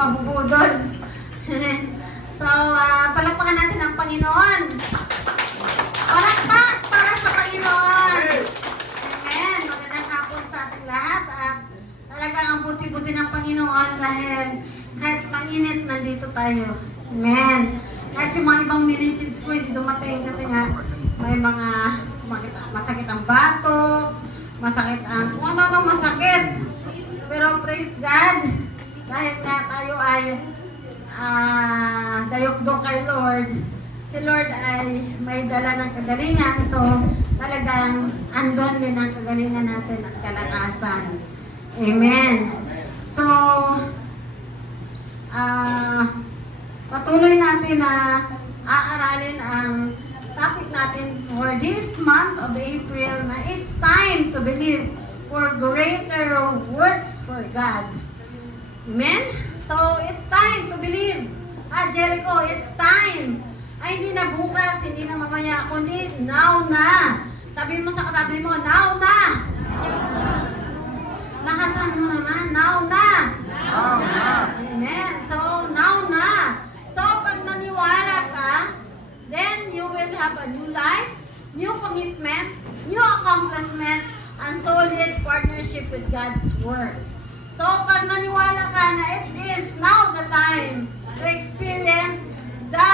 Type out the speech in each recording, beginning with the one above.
mabubudol. So, palakpakan natin ang Panginoon. Palakpak para sa Panginoon. Amen. Magandang hapon sa ating lahat. At talagang ang buti-buti ng Panginoon dahil kahit mainit, nandito tayo. Amen. Kahit yung mga ibang message ko, hindi dumating kasi nga may mga masakit ang bato, masakit ang kung ano masakit. Pero praise God, dahil nga tayo ay dayok-dok kay Lord, si Lord ay may dala ng kagalingan. So, talagang andon din ang kagalingan natin at kalakasan. Amen. So, patuloy natin na aaralin ang topic natin for this month of April na it's time to believe for greater works for God. Amen? So, it's time to believe. Jericho, it's time. Ay, hindi na bukas, hindi na mamaya, kundi now na. Sabi mo sa katabi mo, now na. Lakasan mo naman, now na. Now na. Amen. So, now na. So, pag naniwala ka, then you will have a new life, new commitment, new accomplishment, and solid partnership with God's Word. So, pag naniwala ka na it is now the time to experience the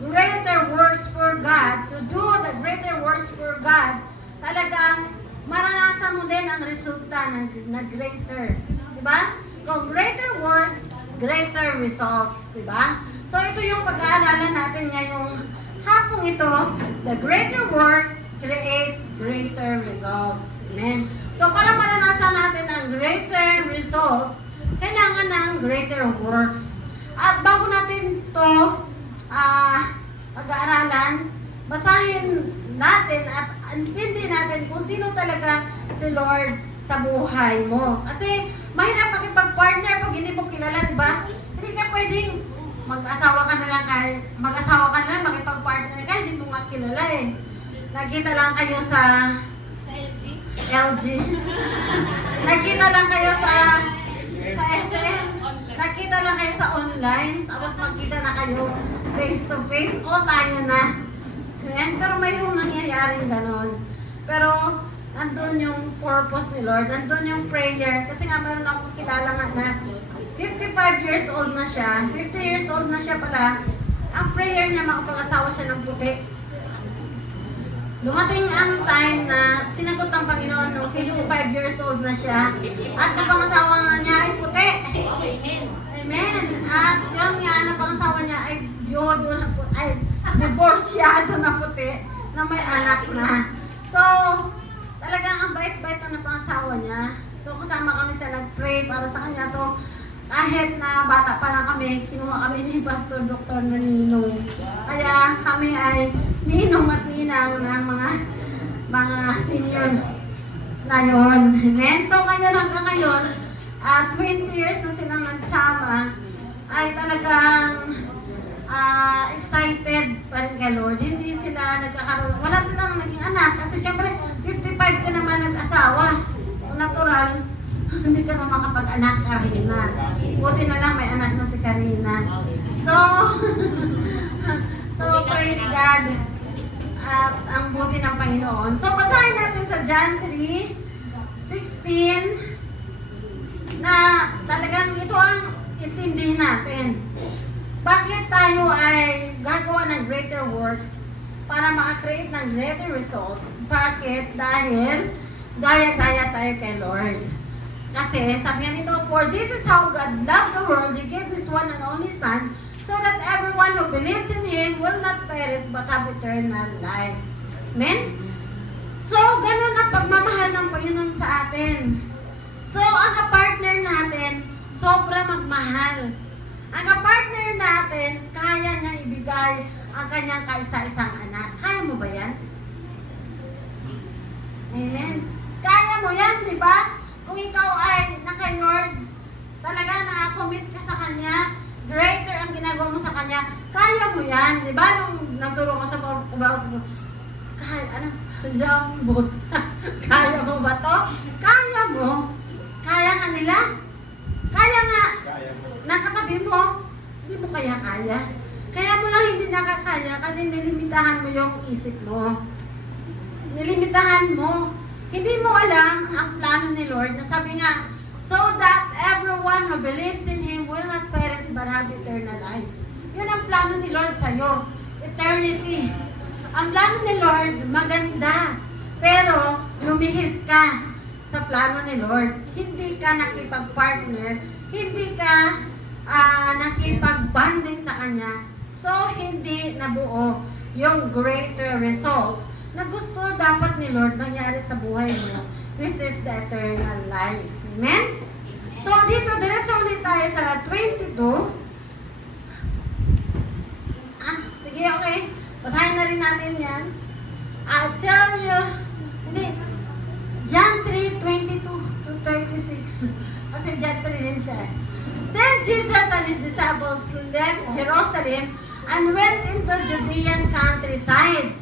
greater works for God, to do the greater works for God, talagang maranasan mo din ang resulta ng greater. Diba? Kung greater works, greater results. Diba? So, ito yung pag-aaralan natin ngayong hapong ito. The greater works creates greater results. Amen. So, para maranasan natin ang greater results, kailangan ng greater works. At bago natin ito pag-aaralan, basahin natin at intindi natin kung sino talaga si Lord sa buhay mo. Kasi mahirap makipag-partner pag hindi mo kilala, diba? Hindi ka pwedeng mag-asawa ka na lang, makipag-partner ka, hindi mo nga kilala eh. Nakita lang kayo sa LG. Nakita lang kayo sa SM. Nakita lang kayo sa online. Tapos magkita na kayo face to face. O tayo na. Ayan. Pero mayroong nangyayaring ganon. Pero nandun yung purpose ni Lord. Nandun yung prayer. Kasi nga meron akong kilala nga na 55 years old na siya. 50 years old na siya pala. Ang prayer niya, makapag-asawa siya ng puti. Dumating ang time na sinagot ng Panginoon nung 55 years old na siya at napangasawa niya ay puti. Amen. At yun nga, napangasawa niya ay biyodo na puti, ay divorsyado na puti na may anak na. So, talagang ang bait-bait na napangasawa niya. So, kasama kami sa nag-pray para sa kanya. So, kahit na bata pa lang kami, kinuha kami ni Pastor Dr. Ninong. Kaya kami ay ninong at ninang ng mga senior na yun. Amen? So ngayon hanggang ngayon, 20 years na silang nagsama, ay talagang excited pa rin kay Lord. Hindi sila nagkakaroon, wala silang naging anak. Kasi syempre, 55 ka naman nag-asawa. Natural, hindi ka naman makapag-anak, Karina. Buti na lang may anak na si Karina. So, praise God. At ang buti ng Panginoon. So, basahin natin sa John 3:16 na talagang ito ang intindihin natin. Bakit tayo ay gagawa ng greater works para maka-create ng greater results? Bakit? Dahil gaya-gaya tayo kay Lord. Kasi sabi nito, for this is how God loved the world, He gave His one and only Son, so that everyone who believes in Him will not perish but have eternal life. Amen? So, ganun ang pagmamahal ng Panginoon sa atin. So, ang kapartner natin, sobra magmahal. Ang kapartner natin, kaya niya ibigay ang kanyang kaisa-isang anak. Kaya mo ba yan? Amen? Kaya mo yan, di ba? Kung ikaw ay naka-Lord, talaga na-commit ka sa Kanya, greater ang ginagawa mo sa Kanya, kaya mo yan. Di ba? Nung nagturo ko sa about mo, lambot. Kaya mo ba to? Kaya mo. Kaya nga nila. Kaya nga. Nakatabi mo, hindi mo kaya. Kaya mo lang hindi nakakaya kasi nilimitahan mo yung isip mo. Nilimitahan mo. Hindi mo alam ang plano ni Lord na sabi nga, so that everyone who believes in Him will not perish but have eternal life. Yun ang plano ni Lord sa'yo. Eternity. Ang plano ni Lord, maganda. Pero, lumihis ka sa plano ni Lord. Hindi ka nakipag-partner. Hindi ka nakipag-bonding sa Kanya. So, hindi nabuo yung greater results na gusto dapat ni Lord mangyari sa buhay mo, which is the eternal life. Amen? So, dito, diretso ulit tayo sa 22. Sige, okay. Basahin na rin natin yan. I'll tell you, hindi, John 3:22 to 36. Kasi John 3 rin siya. Then Jesus and His disciples left Jerusalem and went into Judean countryside.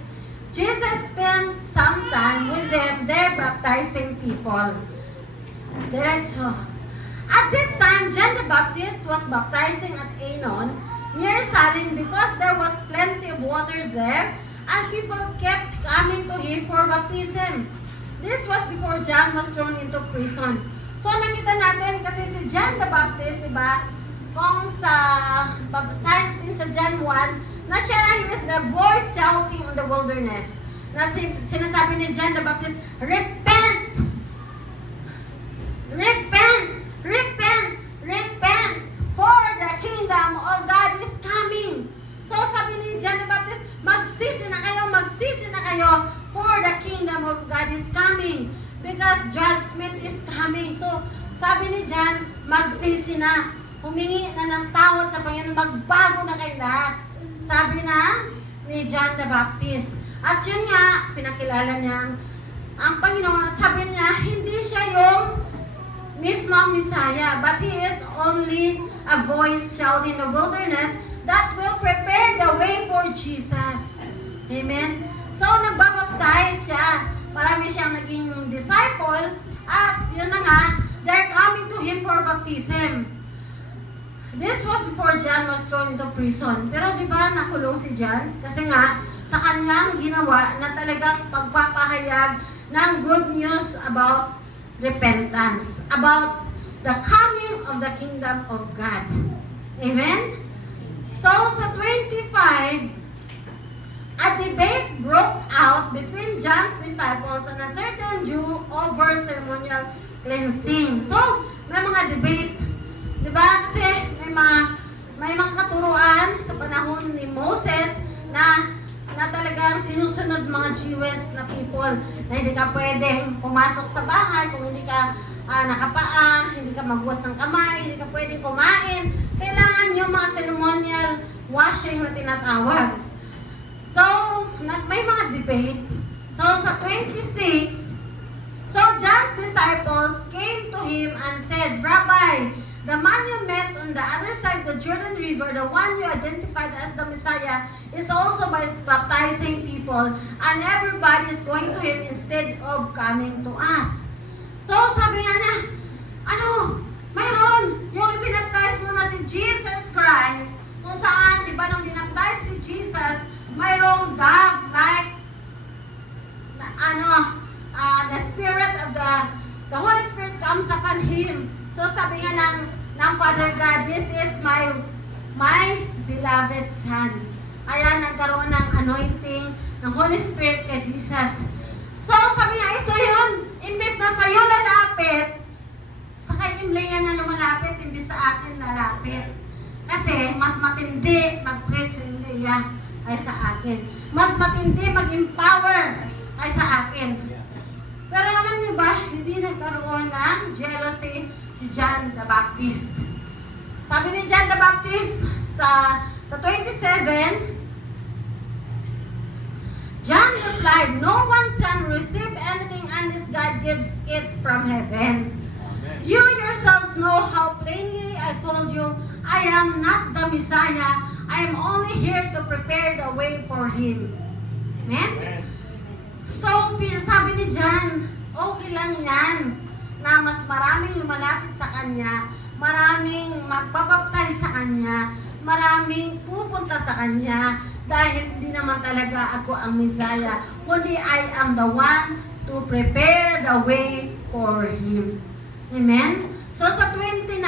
Jesus spent some time with them there baptizing people. Diretso. At this time, John the Baptist was baptizing at Aenon, near Salim, because there was plenty of water there, and people kept coming to him for baptism. This was before John was thrown into prison. So, nakita natin kasi si John the Baptist, diba, kung sa sa John 1, na siya is the voice shouting on the wilderness. Na sinasabi ni John the Baptist, repent! Repent! Repent! Repent! For the kingdom of God is coming. So sabi ni John the Baptist, magsisi na kayo, for the kingdom of God is coming. Because judgment is coming. So sabi ni John, magsisi na. Humingi na ng tawad sa Panginoon, magbago na kayo lahat. Sabi na ni John the Baptist. At yun nga, pinakilala niya ang Panginoon. Sabi niya, hindi siya yung mismong Messiah, but He is only a voice shouting in the wilderness that will prepare the way for Jesus. Amen? So, nagbabaptize siya. Marami siyang naging disciple. At yun na nga, they're coming to Him for baptism. This was before John was thrown into prison. Pero di ba nakulong si John? Kasi nga, sa kanyang ginawa na talagang pagpapahayag ng good news about repentance, about the coming of the kingdom of God. Amen? So, sa 25, a debate broke out between John's disciples and a certain Jew over ceremonial cleansing. So, may mga debate. Diba? Kasi may mga katuruan sa panahon ni Moses na talagang sinusunod mga Jewish na people na hindi ka pwedeng pumasok sa bahay kung hindi ka nakapaa, hindi ka magwas ng kamay, hindi ka pwedeng kumain. Kailangan yung mga ceremonial washing na tinatawag. So, may mga debate. So, sa 26, so John's disciples came to him and said, Rabbi, the man you met on the other side of the Jordan River, the one you identified as the Messiah, is also baptizing people, and everybody is going to him instead of coming to us. So, sabi nga na, mayroon, yung ibinaptize mo na si Jesus Christ, kung saan, di ba, nung binaptize si Jesus, mayroong dove, like, the Spirit of the Holy Spirit comes upon him. So, sabi nga ng Father God, this is my beloved Son. Kaya nagkaroon ng anointing ng Holy Spirit kay Jesus. So, sabi nga, ito yun. Imbes na sa'yo lalapit, sa kay Imlea na lumalapit, imbes sa akin lalapit. Kasi, mas matindi mag-preach si Imlea ay sa akin. Mas matindi mag-empower ay sa akin. Pero alam niyo ba, hindi nagkaroon ng jealousy si John the Baptist. Sabi ni John the Baptist sa 27, John replied, no one can receive anything unless God gives it from heaven. Amen. You yourselves know how plainly I told you, I am not the Messiah. I am only here to prepare the way for Him. Amen? Amen. So, sabi ni John, okay lang yan na mas maraming lumalapit sa Kanya maraming magpapaptay sa Kanya, maraming pupunta sa Kanya, dahil hindi naman talaga ako ang Messiah, kundi I am the one to prepare the way for Him. Amen? So sa 29,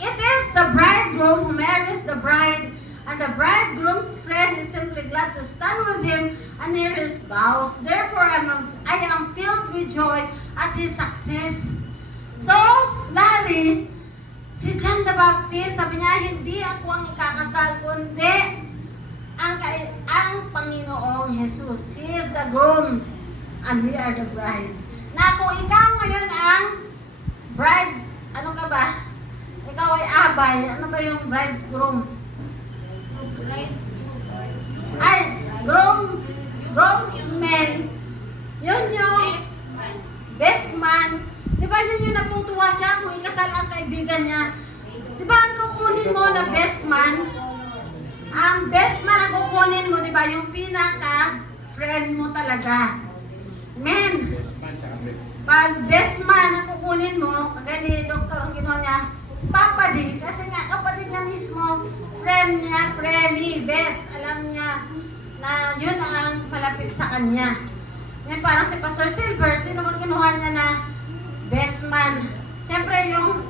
it is the bridegroom who marries the bride, and the bridegroom's friend is simply glad to stand with him and hear his vows. Therefore, I am filled with joy at his success. So, Larry, si John the Baptist, sabi niya, hindi ako ang ikakasal, kundi ang Panginoong Jesus. He is the groom, and we are the bride. Na kung ikaw ngayon ang bride, ano ka ba? Ikaw ay abay. Ano ba yung bridegroom? Ay, groomsmen. Yun yung best man. Di ba yun yung natutuwa siya kung ikasal ang kaibigan niya? Di ba ang kukunin mo na best man? Ang best man ang kukunin mo, di ba? Yung pinaka-friend mo talaga. Amen. Pag best man ang kukunin mo, kagaya ni Dr. ang ginawa niya, kapatid, kasi nga kapatid niya mismo, friend niya, friendly, best. Alam niya na yun ang malapit sa kanya. Ngayon parang si Pastor Silver, sino bang kinuha niya na best man? Siyempre yung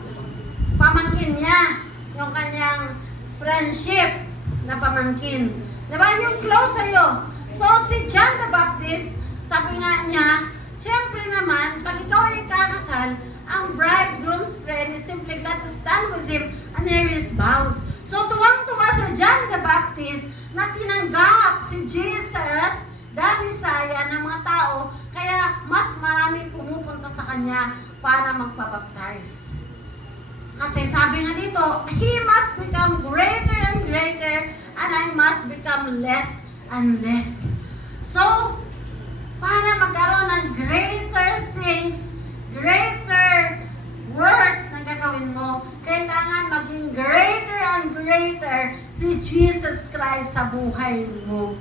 pamangkin niya, yung kanyang friendship na pamangkin. Diba? Yung close sa'yo. So si John the Baptist, sabi nga niya, siyempre naman, pag ikaw ay kakasal, ang bridegroom's friend is simply glad to stand with him and hear his vows. So tuwang-tuwa sa John the Baptist na tinanggap si Jesus, the Messiah, ng mga tao, kaya mas marami pumupunta sa kanya para magpabaptize. Kasi sabi nga dito, He must become greater and greater, and I must become less and less. So, para magkaroon ng greater things, greater works na gagawin mo, kailangan maging greater and greater si Jesus Christ sa buhay mo.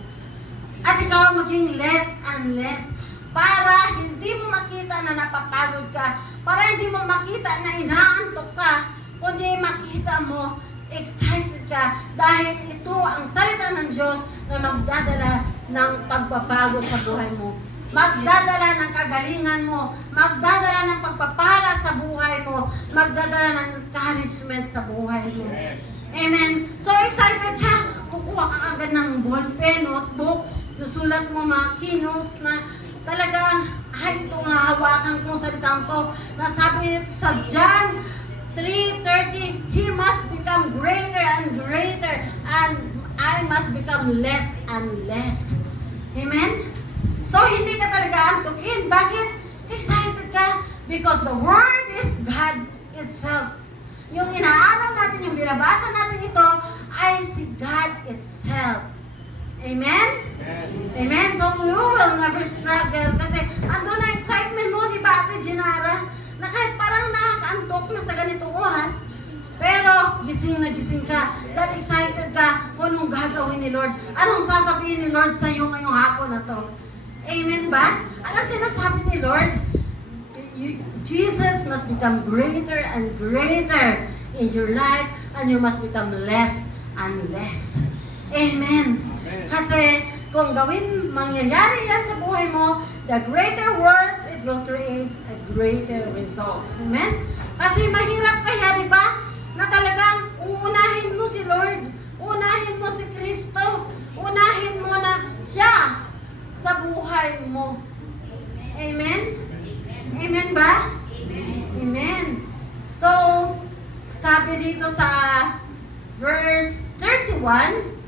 At ikaw maging less and less para hindi mo makita na napapagod ka, para hindi mo makita na inaantok ka, kundi makita mo excited ka dahil ito ang salita ng Diyos na magdadala ng pagbabago sa buhay mo. Magdadala ng kagalingan mo, magdadala ng pagpapala sa buhay mo, magdadala ng encouragement sa buhay mo. Yes. Amen. So excited ka, kukuha ka agad ng ballpen, notebook, susulat mo mga keynotes na talagang, ay ito nga hawakan kong salitang to, na sabi nito sa John 3:30, He must become greater and greater, and I must become less and less. Amen? So, hindi ka talaga antukin. Bakit? Excited ka. Because the Word is God itself. Yung inaaral natin, yung binabasa natin ito, ay si God itself. Amen? Amen? So, you will never struggle. Kasi, andun na excitement mo, di ba, Ate Genara? Na kahit parang nakakaantok na sa ganitong oras, pero gising na gising ka, dahil excited ka kung anong gagawin ni Lord. Anong sasabihin ni Lord sa iyo ngayong hapon na to? Amen ba? Anong sinasabi ni Lord? Jesus must become greater and greater in your life, and you must become less and less. Amen. Kasi kung mangyayari yan sa buhay mo, the greater words, it will create a greater result. Amen? Kasi mahirap kaya, di ba? Na talagang uunahin mo si Lord, unahin mo si Kristo, unahin mo na siya sa buhay mo. Amen? Amen ba? Amen. So, sabi dito sa verse 31,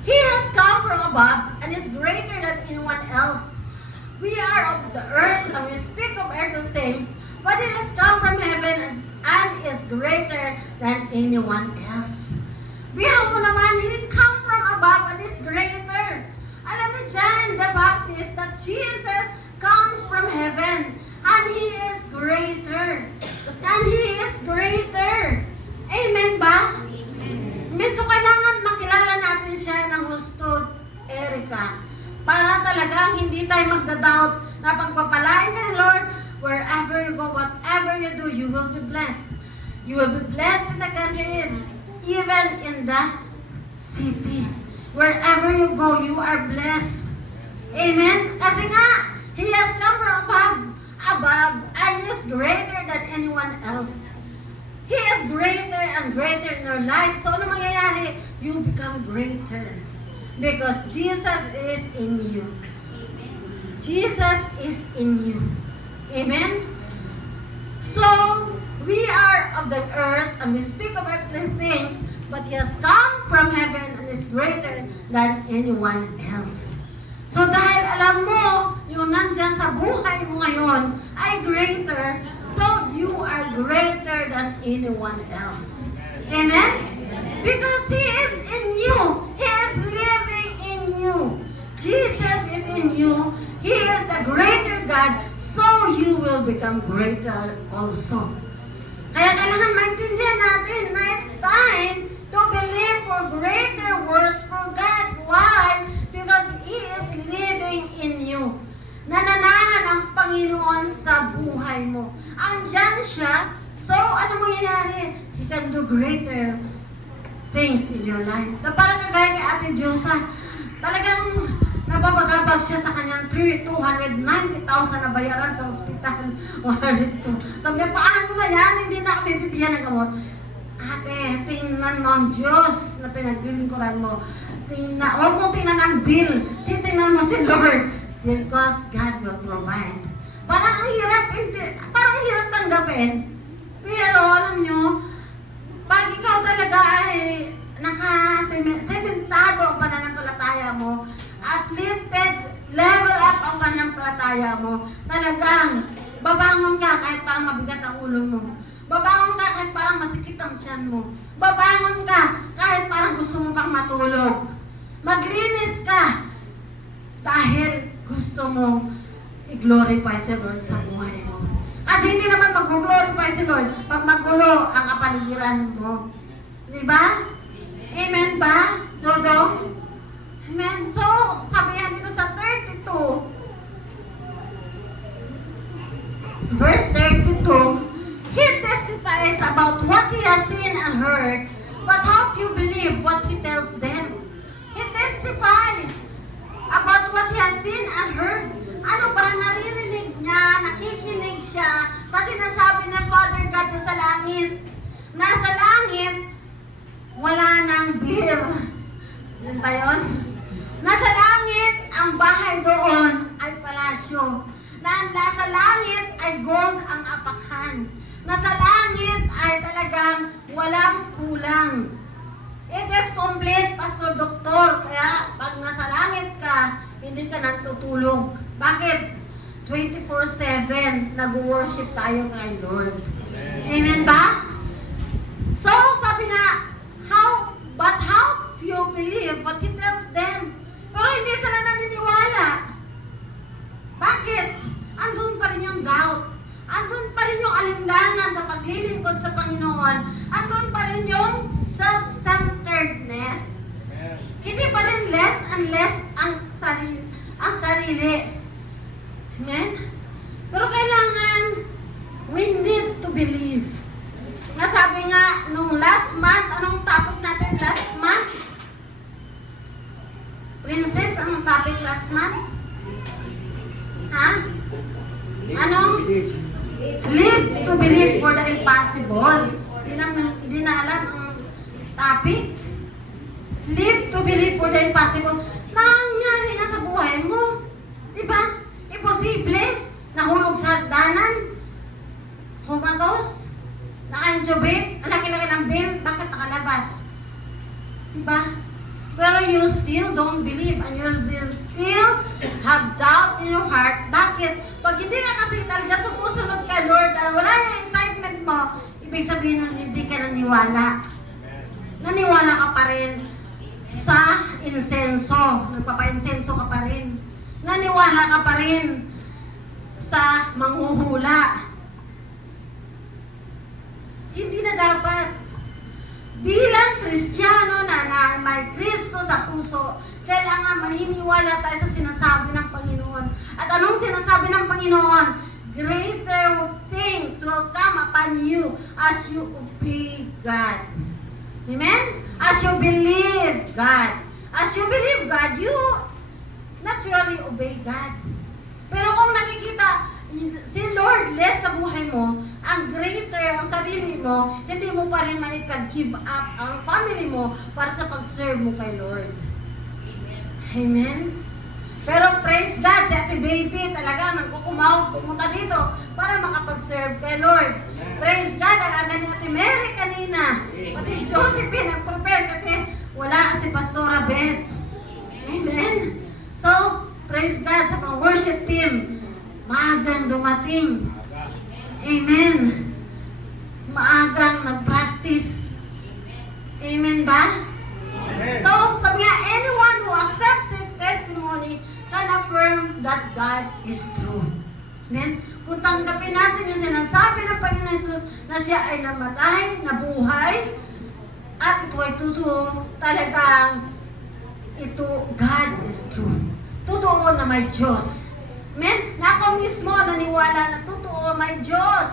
He has come from above and is greater than anyone else. We are of the earth and we speak of earthly things, but He has come from heaven and is greater than anyone else. Biro mo naman, He come from above and is greater. Alam ni John the Baptist that Jesus comes from heaven and He is greater. And He is greater. Amen ba? Amen. So kailangan makilala natin siya ng gusto, Erica. Para talagang hindi tayo magdadoubt na pagpapalain ka ng Lord wherever you go, you will be blessed. You will be blessed in the country, even in the city. Wherever you go, you are blessed. Amen? Kasi nga, He has come from above, and He is greater than anyone else. He is greater and greater in your life. So, ano mangyayari? You become greater. Because Jesus is in you. Jesus is in you. Amen? So, we are of the earth, and we speak of earthly things, but He has come from heaven and is greater than anyone else. So, dahil alam mo, yung nandyan sa buhay mo ngayon ay greater, so you are greater than anyone else. Amen? Because He is in you. He is living in you. Jesus is in you. He is a greater God, so you will become greater also. Kaya kailangan maintindihan natin na it's time to believe for greater works for God. Why? Because He is living in you. Nananahan ang Panginoon sa buhay mo. Andyan siya, so ano mangyayari? He can do greater things in your life. Na parang kagaya kay Ate Diyosa, talagang nababagabag siya sa kanyang 290,000 na bayaran sa ospital. Sabi niya, paano na yan? Hindi na kami bibigyan ng gamot. Ate, tingnan mo ang Diyos na pinaglilingkuran mo. Huwag mo tingnan ang bill. Tingnan mo si Lord. Because God will provide. Parang ang hirap tanggapin. Pero alam nyo, pag ikaw talaga ay nakasementado ang pananampalataya mo, at lifted, level up ang pananampalataya mo, talagang babangon ka kahit parang mabigat ang ulo mo. Babangon ka kahit parang masikip ang tiyan mo. Babangon ka kahit parang gusto mo pang matulog. Maglinis ka dahil gusto mo i-glorify si Lord sa buhay mo. Kasi hindi naman mag-glorify si Lord pag magulo ang kapaligiran mo. Diba? Amen ba? Dodo? Amen. So, sabi yan dito sa 32. Verse 32, He testifies about what He has seen and heard, but how few believe what He tells them. He testifies about what He has seen and heard. Ano ba? Naririnig niya, nakikinig siya sa sinasabi ng Father God na sa langit. Nasa langit, wala nang beer. Yun ba yun? Nasa langit, ang bahay doon ay palasyo. Nasa langit ay gold ang apakan. Nasa langit ay talagang walang kulang. It is complete, Pastor Doktor. Kaya pag nasa langit ka, hindi ka natutulog. Bakit? 24/7 nag-worship tayo kay Lord. Amen ba? So, sabi na, but how few believe what He tells them? Pero hindi sila naniniwala. Bakit? Andun pa rin yung doubt. Andun pa rin yung alinlangan sa paglilingkod sa Panginoon. Andun pa rin yung self-centeredness. Hindi pa rin less and less ang sarili. Amen? Pero kailangan, we need to believe. Nasabi nga, nung last month, anong topic natin last month? Princess, anong topic last month? Ha? Anong? Live to believe for the impossible. Hindi na alam ang topic. Live to believe for the impossible. Nangyari na sa buhay mo. Diba? Imposible. Nahulog sa hagdanan. Humatos. Naka-intubate. Ang laki-laki ng bill. Bakit nakalabas? Diba? Pero you still don't believe and you still have doubt in your heart. Bakit? Pag hindi ka kasi talaga sumusunod kay Lord, wala yung excitement mo, ibig sabihin nun hindi ka naniwala. Naniwala ka pa rin sa insenso. Nagpapa-insenso ka pa rin. Naniwala ka pa rin sa manghuhula. Hindi na dapat. Bilang Kristiyano na may Kristo sa puso, kailangan maniniwala tayo sa sinasabi ng Panginoon. At anong sinasabi ng Panginoon? Greater things will come upon upon you as you obey God. Amen? As you believe God. As you believe God, you naturally obey God. Pero kung nakikita si Lord less sa buhay mo, ang greater ang sarili mo, hindi mo pa rin maipag-give up ang family mo para sa pag-serve mo kay Lord. Amen? Pero praise God, si Ate Baby talaga nagkukumahog pumunta dito para makapag-serve kay Lord. Praise God, ang aga ni Ate Mary kanina. Pati si Josephine nag-prepare kasi wala si Pastora Beth. Amen? So, praise God sa mga worship team. Maagang dumating. Amen. Maagang nag-practice. Amen ba? Amen. So, sabi nga, anyone who accepts his testimony can affirm that God is true. Amen? Kung tanggapin natin yung sinasabi ng Panginoon Jesus na siya ay namatay, nabuhay, at ito ay totoo, talagang ito, God is true. Totoo na may Diyos. Amen? Na ako mismo naniwala na totoo may Diyos.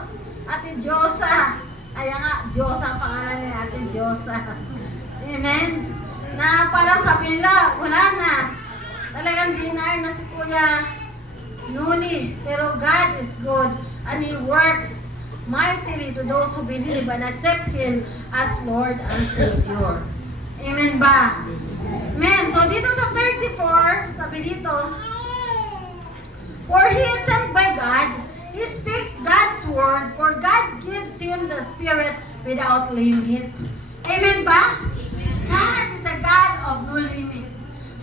Ate Diyosa. Kaya nga, Diyos ang pangalan ni Ate Diyosa. Amen? Na parang sabi nila, wala na. Talagang dinar na si Kuya Nuli. Pero God is good and He works mightily to those who believe and accept Him as Lord and Savior. Amen ba? Amen. So dito sa 34, sabi dito, for he is sent by God, he speaks God's word, for God gives him the Spirit without limit. Amen ba? God is a God of no limit.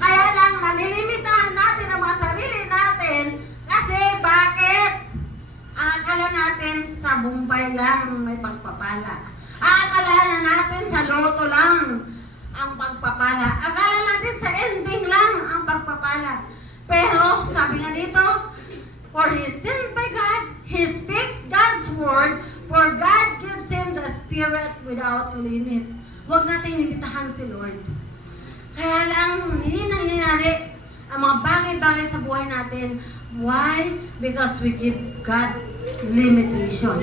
Kaya lang, nalilimitahan natin ang mga sarili natin kasi bakit? Ang akala natin sa Bombay lang may pagpapala. Ang akala natin sa loto lang ang pagpapala. Akala natin sa ending lang ang pagpapala. Pero sabi nga dito, for he is sent by God, he speaks God's word, for God gives him the Spirit without limit. Huwag natin limitahan si Lord. Kaya lang, hindi nangyayari ang mga bagay-bagay sa buhay natin. Why? Because we give God limitation.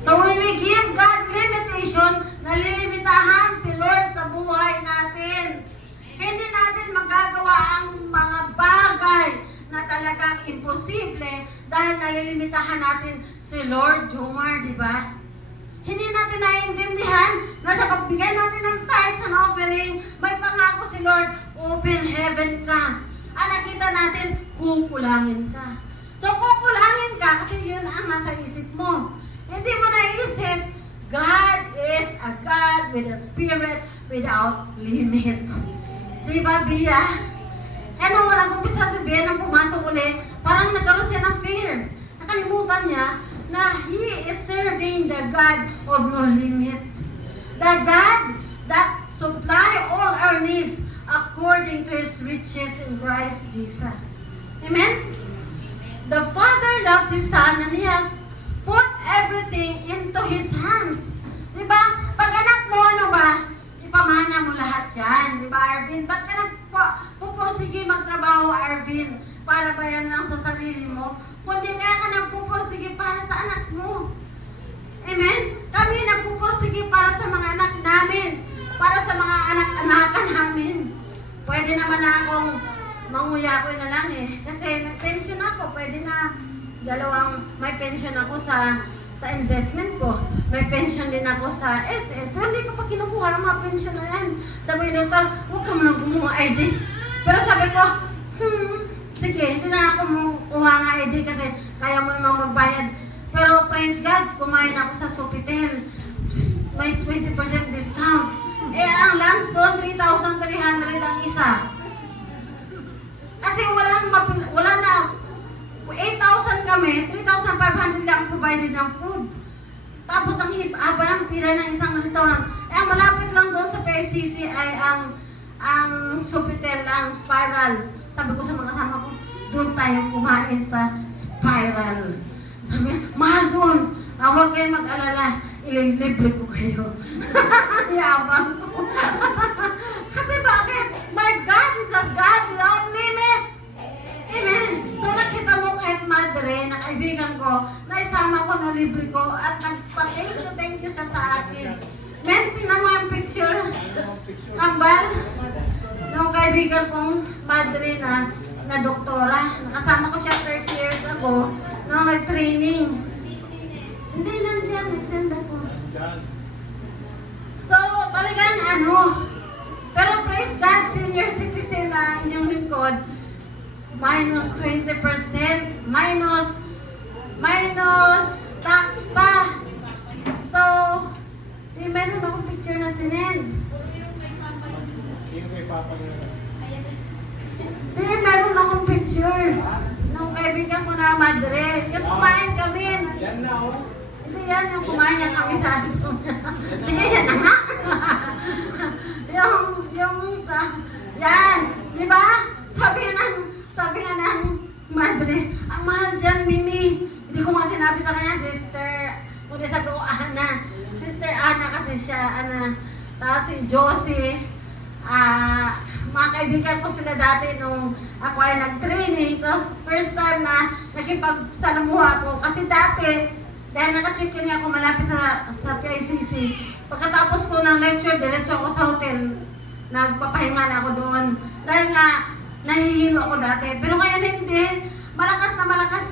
So when we give God limitation, nalilimitahan si Lord sa buhay natin. Hindi natin magagawa ang mga bagay na talagang imposible dahil nalilimitahan natin si Lord Jomar, di ba? Hindi natin naiintindihan na sa pagbigay natin ng tithes and offering, may pangako si Lord, open heaven ka. Ang nakita natin, kukulangin ka. So kukulangin ka kasi yun ang nasa isip mo. Hindi mo naisip, God is a God with a Spirit without limit. Di ba, Bia? Kaya nung nag-umpisa si Bia nang pumasok ulit, parang nagkaroon siya ng fear. Nakalimutan niya na He is serving the God of no limit. The God that supply all our needs according to His riches in Christ Jesus. Amen? The Father loves His Son and He has put everything into His hands. Diba? Pag anak mo, ano ba? Ipamana mo lahat yan. Diba, Arvin? Ba't ka nagpupursige magtrabaho, Arvin? Para ba yan lang sa sarili mo? Kundi kaya ka nagpupursige para sa anak mo. Amen? Kami nagpupursige para sa mga anak namin. Para sa mga anak-anakan namin. Pwede naman na akong manguyakoy na lang eh. Kasi may pension ako. Pwede na may pension ako sa investment ko. May pension din ako sa SS. Pero hindi ko pa kinukuha ang mga pension na yan. Sabi nito, huwag ka mo nang kumuha ID. Pero sabi ko, sige, hindi na ako kuha ng ID kasi kaya mo naman magbayad. Pero praise God, kumain ako sa Sofitel. May 20% discount. Eh, ang lunch doon, 3,300 ang isa. Kasi wala na. 8,000 kami, 3,500 lang provided ng food. Tapos ang haba ng pila ng isang restaurant. Eh, ang malapit lang doon sa PCC ay ang Sofitel, ang Spiral. Sabi ko sa mga kasama ko, doon tayo kumain sa Spiral. Sabi, mahal doon. Huwag kayo mag-alala. Ililibre ko kayo. Yabang ko. Kasi bakit? My God is a God without limit. Amen. So nakita mo kahit madre na kaibigan ko na isama ko na libre ko at thank you siya sa akin. Men, tingnan mo ang picture. Kambal. Nung kaibigan kong madre na doktora. Nakasama ko siya 30 years ago nung nag-training. Hindi nandiyan, nagsend ako. So, talagang pero praise God, senior citizen na inyong lingkod, minus 20%, minus tax pa. So, meron akong picture na sinend. Meron akong picture nung kaibigan ko na madre. Yung kumain kami. Yan na, oh. Hindi yan, yung kumain niya kami sa aso niya. Sige, yan na nga. Yan. Di ba? Sabi nga ng madre, ang mahal dyan, Mimi. Hindi ko nga sinabi sa kanya, sister. Kundi sabi ko, Sister Ana kasi siya, tapos si Josie. Mga kaibigan ko sila dati nung ako ay nag-training. Tapos first time na nakipagsalamuha ko. Kasi dati, dahil naka-check-in ako malapit sa PICC. Pagkatapos ko ng lecture, diretso ako sa hotel. Nagpapahinga na ako doon. Dahil nga, nahihilo ako dati. Pero ngayon hindi. Malakas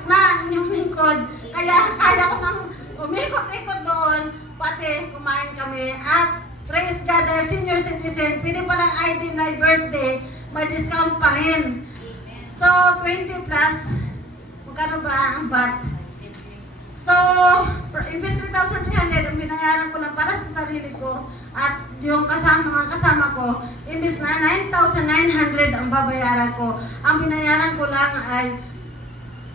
na ang inyong lingkod. Kaya kaya ko nang umikot-ikot doon. Pati kumain kami. At praise God, dahil senior citizen, pwede palang ID na birthday, may discount pa rin. So, 20 plus, magkano ba ang VAT? So, imbes 3,300, ang binayaran ko lang para sa sarili ko at yung kasama ko, imbes na 9,900 ang babayaran ko. Ang binayaran ko lang ay,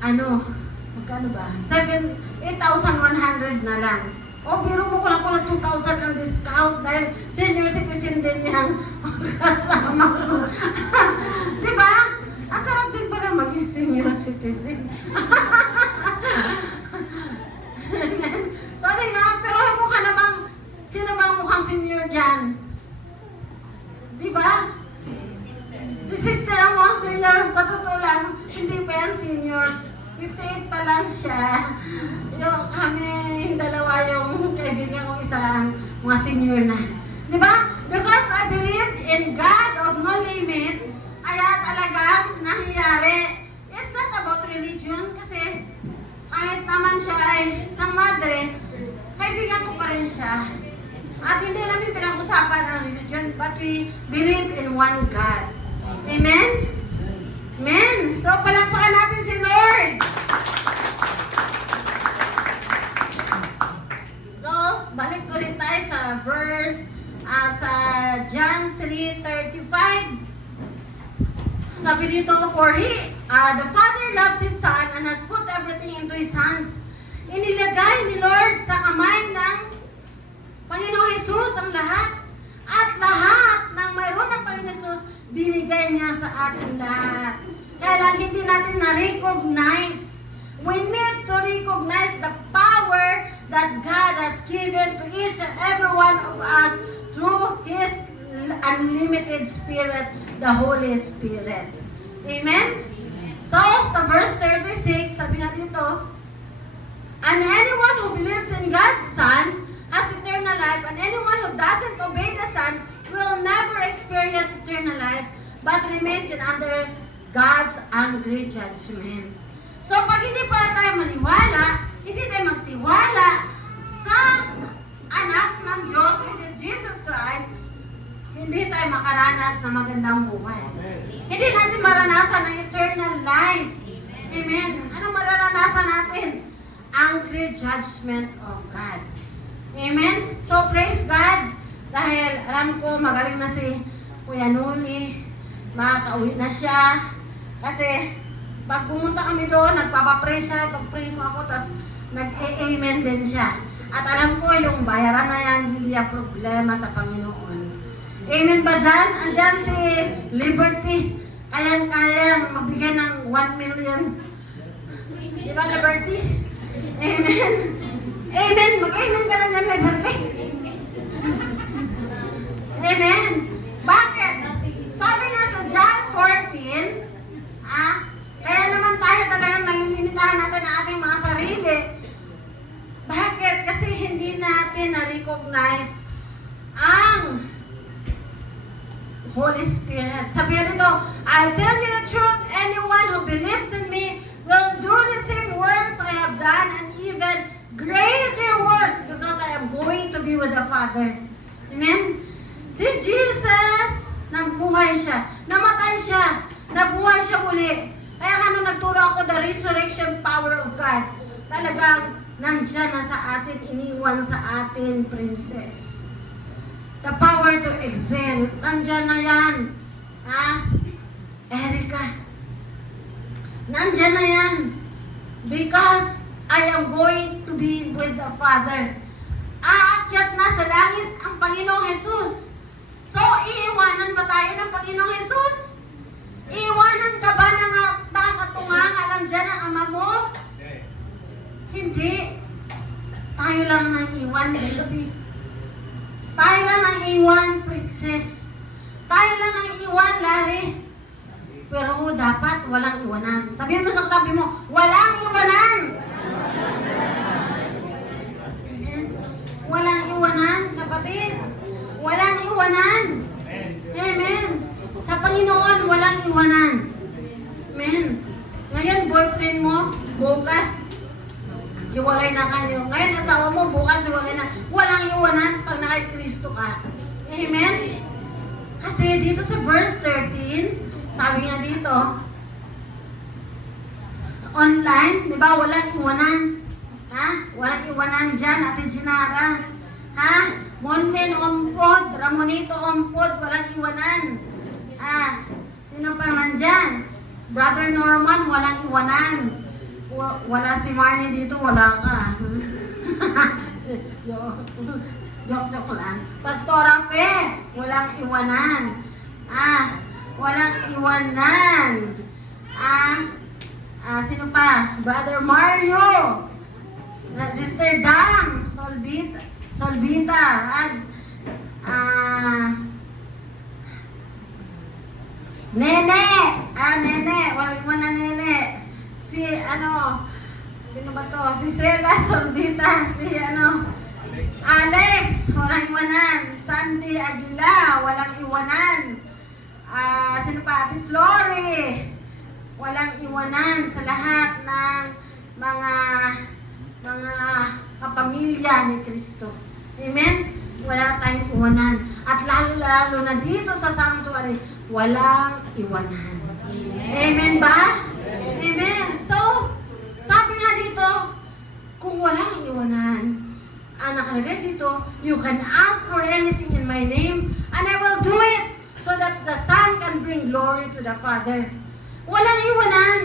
magkano ba? 8,100 na lang. O, biro mo ko lang 2,000 ang discount dahil senior citizen din yung kasama ko. Diba? Ang sarap din pala maging senior citizen. Sorry nga, pero mukha namang, sino ba ang mukhang senior dyan? Diba? Si sister ang mukhang senior, sa totoo lang, hindi pa yan senior. 58 pa lang siya. Yung kami, dalawa yung kaibigan kong isang mga senior na. Diba? Because I believe in God of no limit, kaya talagang nangyayari. It's not about religion kasi kahit naman siya ay isang madre, kaibigan ko pa rin siya. At hindi namin pinag-usapan ang religion, but we believe in one God. Amen? Amen! So, palakpakan natin si Lord! So, balik ulit tayo sa verse, sa John 3:35. Sabi dito, for the Father loves His Son and has put everything into His hands. Inilagay ni Lord sa kamay ng Panginoong Jesus ang lahat. At lahat ng mayroon ng Panginoong Jesus, binigay niya sa ating lahat. Kaya lang hindi natin na-recognize. We need to recognize the power that God has given to each and every one of us through His unlimited Spirit, the Holy Spirit. Amen? So, sa verse 36, sabi nga dito, and anyone who believes in God's Son has eternal life, and anyone who doesn't obey the Son will never experience eternal life, but remains in under God's angry judgment. So, pag hindi pa tayo maniwala, hindi tayo magtiwala sa anak ng Diyos, which is Jesus Christ, hindi tayo makaranas ng magandang buhay. Hindi natin maranasan ang eternal life. Amen. Anong mararanasan natin? Angry judgment of God. Amen? So, praise God. Dahil alam ko, magaling na si Kuya Nuli. Makakauwi na siya. Kasi, pag pumunta kami doon, nagpapapray siya. Pag-pray mo ako, tapos nag-amen din siya. At alam ko, yung bayaran na yan, hindi yung problema sa Panginoon. Amen ba dyan? Andyan si Liberty. Kayang-kayang magbigay ng 1 million. Di ba, Liberty? Amen. Amen. Mag-amen ka lang yan, Liberty. Amen. Bakit? Sabi nga sa John 14, kaya naman tayo talagang nalilimitahan natin ang ating mga sarili. recognize ang Holy Spirit. Sabi nito, I'll tell you the truth, anyone who believes in me will do the same works I have done and even greater works because I am going to be with the Father. Amen? Si Jesus, nabuhay siya. Namatay siya. Nabuhay siya muli. Kaya nung nagturo ako the resurrection power of God, talagang nandiyan na sa atin, iniwan sa atin, princess. The power to excel, nandiyan na yan. Ha? Erica, nandiyan na yan. Because I am going to be with the Father. Aakyat na sa langit ang Panginoong Jesus. So, iiwanan ba tayo ng Panginoong Jesus? Iiwanan ka ba ng nakakatunga nandiyan ang Ama mo? Hindi. Tayo lang nang iwan, Daisy. Tayo lang nang iwan, princess. Tayo lang nang iwan, Larry. Pero dapat walang iwanan. Sabihin mo sa katabi mo, walang iwanan! Walang iwanan, kapatid. Walang iwanan. Amen. Sa Panginoon, walang iwanan. Amen. Ngayon, boyfriend mo, bukas, iwalay na kayo. Ngayon, asawa mo, bukas, iwalay na. Walang iwanan pag nakay Kristo ka. Amen? Kasi dito sa verse 13, sabi nga dito, online, di ba, walang iwanan. Ha? Walang iwanan dyan, Ate Ginara. Ha? Monlen ompod, Ramonito ompod, walang iwanan. Sino pang nandyan? Brother Norman, walang iwanan. Wala si Marnie dito, wala ka. Joke lang. Pastora Fe, walang iwanan. Walang iwanan. Sino pa? Brother Mario. Sister Dang. Solvita. Nene. Nene. Walang iwanan, Nene. Sino ba to? Si Sela Solvita. Alex. Walang iwanan. Sandy Aguila. Walang iwanan. Sino pa? Ate Flore. Walang iwanan sa lahat ng mga kapamilya ni Kristo. Amen? Wala tayong iwanan. At lalo-lalo na dito sa sanctuary, walang iwanan. Amen ba? Amen. So, sabi nga dito, kung walang iwanan, nakalagay dito, you can ask for anything in my name, and I will do it, so that the Son can bring glory to the Father. Walang iwanan.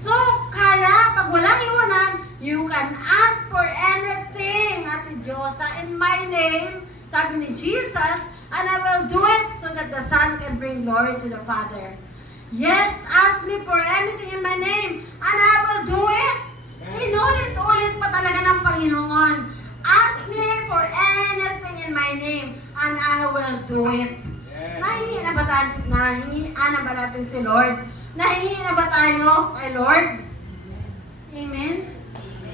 So, kaya, pag walang iwanan, you can ask for anything, Ate Diyosa, in my name, sabi ni Jesus, and I will do it so that the Son can bring glory to the Father. Yes, ask me for anything in my name, and I will do it. Inulit-ulit pa talaga ng Panginoon. Ask me for anything in my name, and I will do it. Nahingi na ba natin si Lord? Nahingi na ba tayo kay Lord? Amen?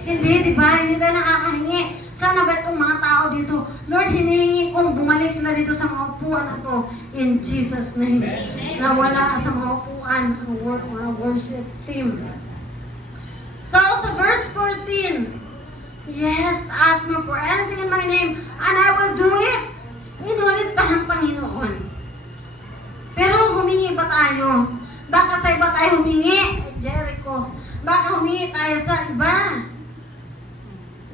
Hindi, di ba? Hindi tayo nakakahingi. Sana ba itong mga tao dito? Lord, hinihingi kong bumalik sila dito sa mga upuan na to in Jesus' name. Nawala sa mga upuan ang worship team. So, sa verse 14, yes, ask me for anything in my name, and I will do it. Inulit pa ng Panginoon. Pero humingi ba tayo? Baka sa iba tayo humingi, Jericho. Baka humingi tayo sa iba.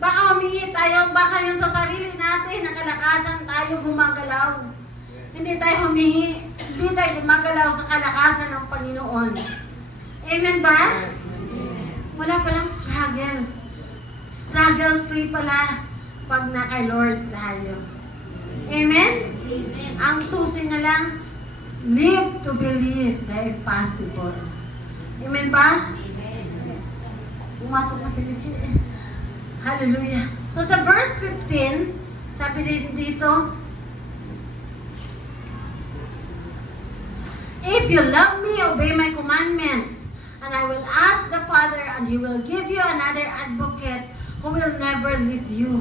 Baka humingi tayo, baka yung sa sarili natin, nakalakasan tayo gumagalaw. Hindi tayo humingi, hindi tayo gumagalaw sa kalakasan ng Panginoon. Amen ba? Wala palang struggle. Struggle free pala pag na kay Lord tayo. Amen? Amen. Ang susi nga lang, live to believe the impossible. Amen ba? Amen. Pumasok na si Lichi. Hallelujah. So sa verse 15, sabi dito, if you love me, obey my commandments, and I will ask the Father, and He will give you another advocate who will never leave you.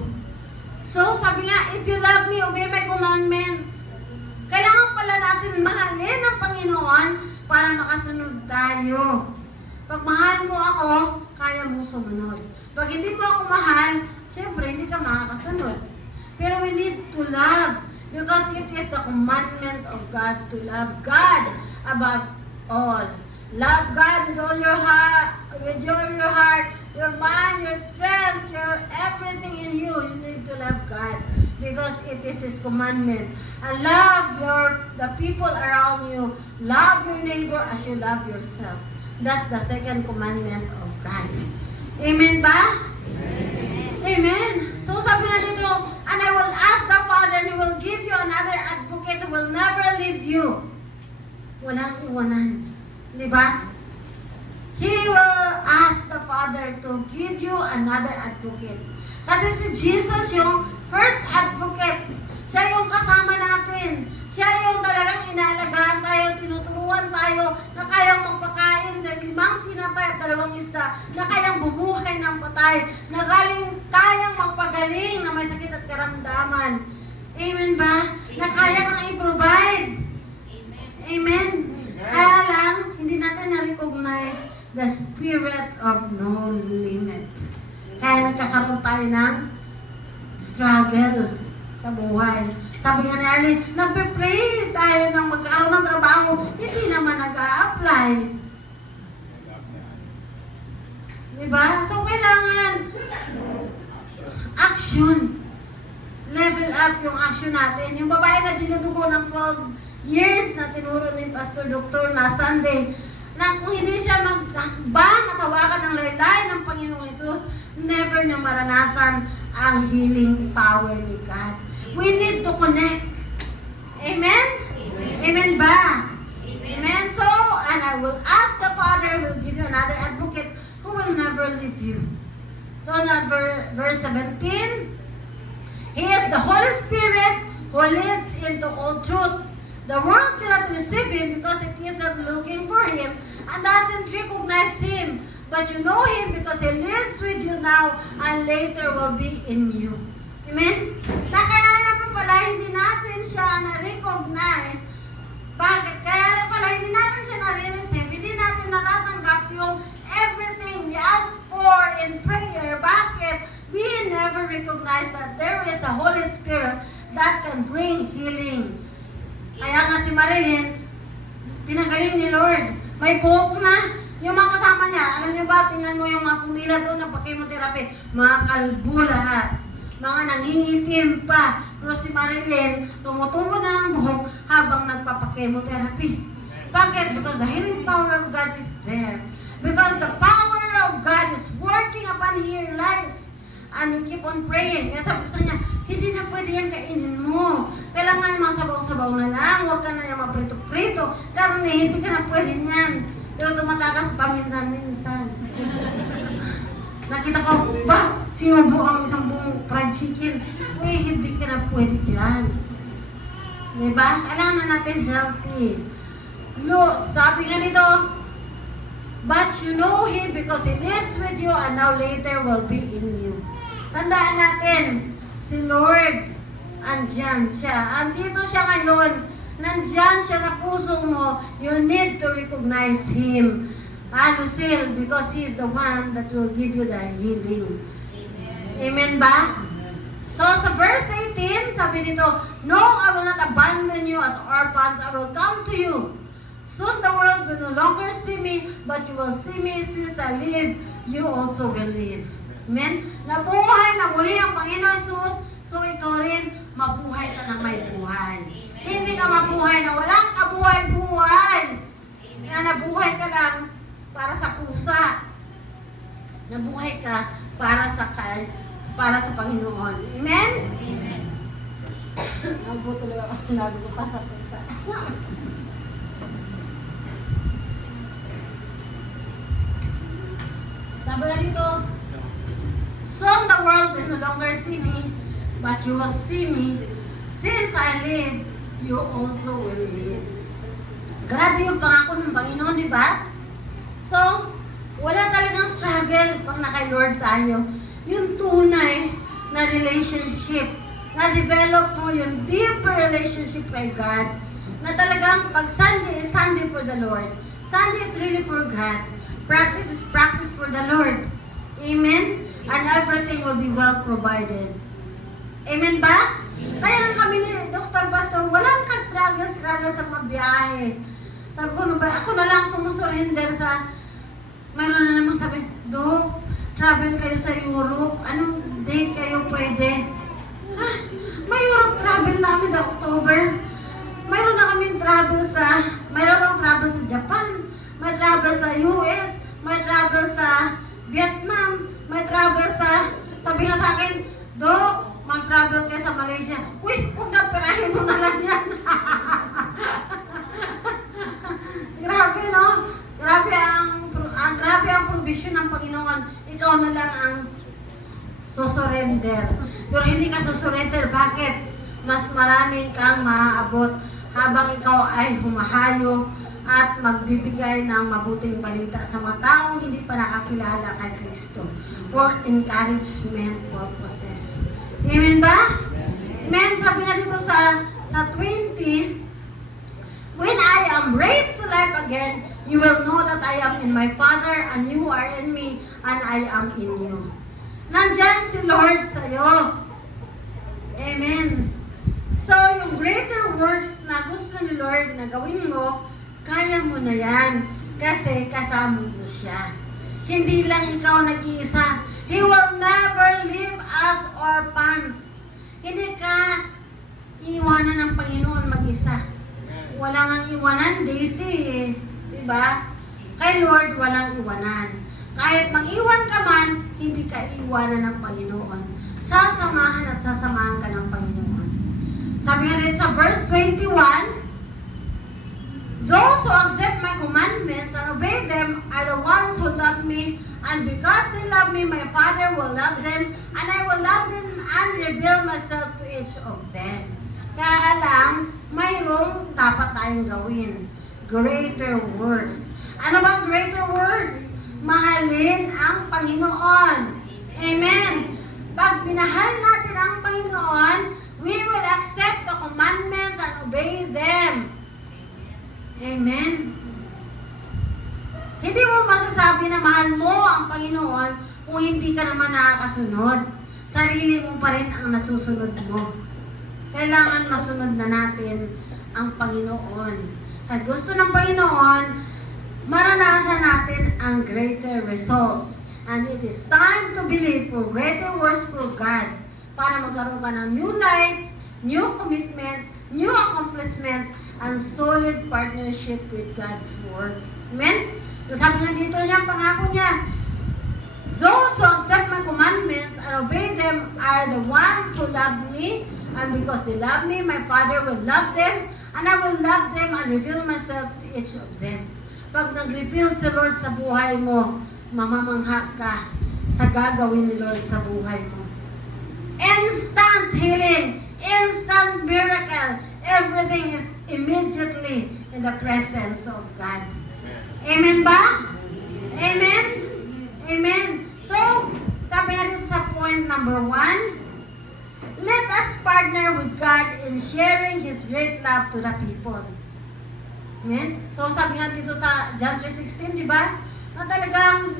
So, sabi nga, if you love me, obey my commandments. Kailangan pala natin mahalin ang Panginoon para makasunod tayo. Pag mahal mo ako, kaya mo sumunod. Pag hindi mo ako mahal, siyempre hindi ka makakasunod. Pero we need to love because it is the commandment of God to love God above all. Love God with all your heart, your mind, your strength, your everything in you. You need to love God because it is His commandment. And love the people around you. Love your neighbor as you love yourself. That's the second commandment of God. Amen ba? Amen. Amen. So sabi nga dito, and I will ask the Father, He will give you another advocate who will never leave you. Walang iwanan. Di ba? He will ask the Father to give you another advocate. Kasi si Jesus yung first advocate. Siya yung kasama natin. Siya yung talagang inaalagaan tayo, tinuturuan tayo, na kayang magpakain sa 5 tinapay at 2 isda, na kayang bumuhay ng patay, na kayang magpagaling na may sakit at karamdaman. Amen ba? Na kayang i-provide. Amen. Kaya lang, hindi natin na-recognize the spirit of no limit. Kaya nagkakaroon tayo ng struggle sa buhay. Sabi nga ni Arlene, nagpe-pray tayo ng magkaroon ng trabaho, hindi naman nag-a-apply. Diba? So, kailangan action. Level up yung action natin. Yung babae na dinudugo ng 12 years na tinuro ni Pastor Dr. na Sunday, na kung hindi siya maghakbang at hawakan ng laylay ng Panginoong Hesus, never niya maranasan ang healing power ni God. We need to connect. Amen? Amen, Amen ba? Amen. Amen. So, and I will ask the Father will give you another advocate who will never leave you. So, verse 17, He is the Holy Spirit who leads into all truth. The world cannot receive Him because it isn't looking for Him and doesn't recognize Him. But you know Him because He lives with you now and later will be in you. Amen? Na kaya naman pala hindi natin siya na-recognize. Bakit? Kaya naman pala hindi natin siya na-receive. Hindi natin natatanggap yung everything we ask for in prayer. Bakit? We never recognize that there is a Holy Spirit that can bring healing. Kaya nga si Marilyn, pinagaling ni Lord. May buhok na. Yung mga kasama niya, alam niyo ba, tingnan mo yung mga pumila doon ng pag-chemotherapy, mga kalbo lahat. Mga nangingitim pa. Pero si Marilyn, tumutubo na ang buhok habang nagpapakemotherapy. Bakit? Because the healing power of God is there. Because the power of God is working upon your life. And we keep on praying. Kaya sabi sa niya, hindi na pwede yan kainin mo. Kailangan mga sabaw-sabaw na lang. Huwag ka na yung maprito-prito. Karne, hindi ka na pwede yan. Pero tumatakas pa minsan-minsan. Nakita ko, ba? Sinubo ang isang buong fried chicken. Uy, hindi ka na pwede dyan. Diba? Kailangan na natin healthy. No, sabi nga nito, but you know Him because He lives with you and now later will be in you. Tandaan natin, si Lord, andyan siya. Andito siya ngayon. Nandyan siya sa puso mo. You need to recognize Him. Lucille, because He is the one that will give you the healing. Amen ba? So, sa verse 18, sabi dito, no, I will not abandon you as orphans. I will come to you. Soon the world will no longer see me, but you will see me since I live, you also will live. Amen? Nabuhay na muli ang Panginoon Jesus, so ikaw rin, mabuhay ka na may buhay. Hindi ka mabuhay na walang kabuhay-buhay. Na nabuhay ka lang para sa pusa. Nabuhay ka para sa Panginoon. Amen? Amen. Nabutuloy ako, sinabi ko pa sa pusa. Sabi nga dito, soon the world will no longer see me, but you will see me. Since I live, you also will live. Grabe yung pangako ng Panginoon, di ba? So, wala talagang struggle pag naka-Lord tayo. Yung tunay na relationship. Na-develop mo yung deeper relationship kay God. Na talagang pag Sunday is Sunday for the Lord. Sunday is really for God. Practice is practice for the Lord. Amen? And everything will be well provided. Amen ba? Kaya nga kami ni Dr. Pastor, walang ka-struggle sa mabiyahe. Sabi ko, no ba, ako na lang sumusurrender sa, mayroon na namang sabi, Dok, travel kayo sa Europe, anong date kayo pwede? Ha? May Europe travel namin sa October. Mayroon na kami travel sa Japan, may travel sa US, may travel sa Vietnam, may travel sa, sabi nga sa akin, Dok, mag-travel kayo sa Malaysia. Uy, huwag na, perahin mo na lang yan. Grabe, no? Grabe ang provision ng Panginoon. Ikaw na lang ang susurrender. Pero hindi ka susurrender. Bakit? Mas marami kang maaabot habang ikaw ay humahayo at magbibigay ng mabuting balita sa mga taong hindi pa nakakilala kay Kristo for encouragement purposes. Amen ba? Amen. Sabi nga dito sa 20, when I am raised to life again, you will know that I am in my Father and you are in me and I am in you. Nandyan si Lord sa'yo. Amen. So, yung greater works na gusto ni Lord na gawin mo, kaya mo na yan. Kasi kasama mo siya. Hindi lang ikaw nag-iisa. He will never leave us orphans. Hindi ka iiwanan ng Panginoon mag-isa. Walang ang iwanan, Daisy. Diba? Kay Lord, walang iwanan. Kahit mag-iwan ka man, hindi ka iwanan ng Panginoon. Sasamahan at sasamahan ka ng Panginoon. Sabi nga rin sa verse 21, those who accept my commandments and obey them are the ones who love me, and because they love me, my Father will love them, and I will love them and reveal myself to each of them. Kaya lang, mayroong dapat tayong gawin. Greater works. Ano ba greater works? Mahalin ang Panginoon. Amen. Pag minahal natin ang Panginoon, we will accept the commandments and obey them. Amen. Hindi mo masasabi na mahal mo ang Panginoon kung hindi ka naman nakakasunod. Sarili mo pa rin ang nasusunod mo. Kailangan masunod na natin ang Panginoon. At gusto ng Panginoon, maranasan natin ang greater results. And it is time to believe for greater works for God para magkaroon ka ng new life, new commitment, new accomplishment, and solid partnership with God's Word. Amen? So sabi nga dito niya, pangako niya, those who accept my commandments and obey them are the ones who love me, and because they love me, my Father will love them, and I will love them and reveal myself to each of them. Pag nag-reveal si Lord sa buhay mo, mamamangha ka sa gagawin ni Lord sa buhay mo. Instant healing, instant miracle, everything is immediately in the presence of God. Amen ba? Amen? Amen. So, sabi nga dito sa point number 1, let us partner with God in sharing His great love to the people. Amen? So, sabi nga dito sa John 3:16, di ba? Na talagang,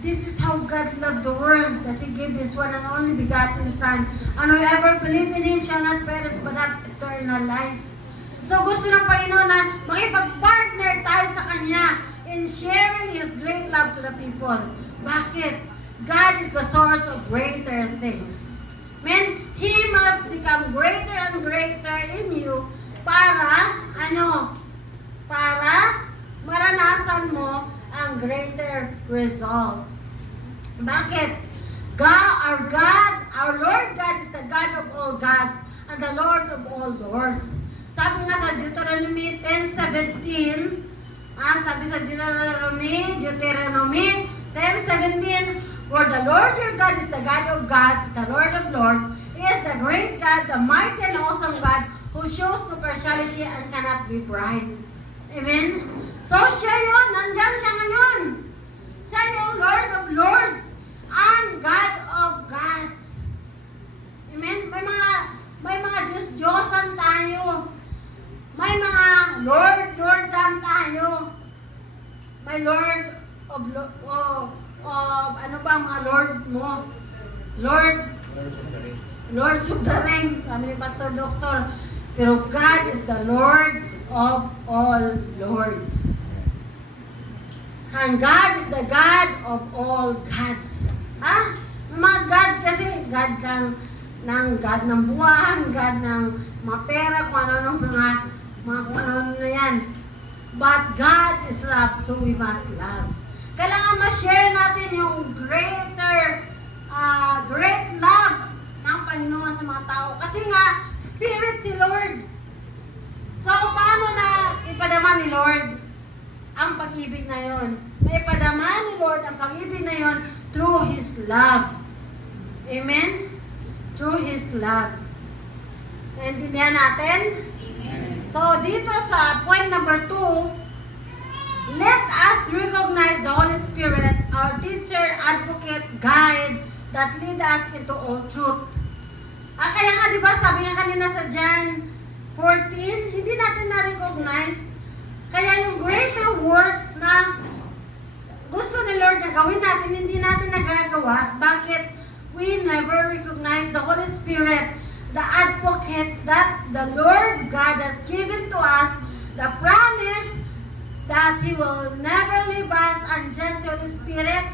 this is how God loved the world, that He gave His one and only begotten Son. And whoever believe in Him shall not perish but have eternal life. So, gusto ng Panginoon na makipag-partner tayo sa Kanya in sharing His great love to the people. Bakit? God is the source of greater things. Amen? He must become greater and greater in you para, para maranasan mo ang greater result. Bakit? Our Lord God is the God of all gods and the Lord of all lords. Sabi nga sa Deuteronomy 10:17, sabi sa Deuteronomy 10:17, for the Lord your God is the God of gods, the Lord of lords. He is the great God, the mighty and awesome God, who shows no partiality and cannot be bribed. Amen? So siya yun, nandyan siya ngayon. Siya yung Lord of lords and God of gods. Amen? May mga Diyos-Diyosan tayo. May mga Lord-Lordan tayo. May Lord of ano ba ang mga Lord mo? Lord of the Ring, sabi ni Pastor Doctor. Pero God is the Lord of all lords. And God is the God of all gods. Ha? Mga God kasi, God God ng buwan, God ng mga pera, kung ano kung ano na yan. But God is love, so we must love. Kailangan ma-share natin yung great love ng Panginoon sa mga tao. Kasi nga, Spirit si Lord. So, paano na ipadama ni Lord ang pag-ibig na yon? May ipadama ni Lord ang pag-ibig na yon through His love. Amen? Through His love. Naintindihan natin? Amen. So, dito sa point number 2, let us recognize the Holy Spirit, our teacher, advocate, guide, that lead us into all truth. Kaya nga, di ba, sabi nga kanina sa John 14, hindi natin na-recognize. Kaya yung greater works na gusto ni Lord na gawin natin, hindi natin nagagawa. Bakit? We never recognize the Holy Spirit, the advocate that the Lord God has given to us, the promise that He will never leave us, and just the Holy Spirit,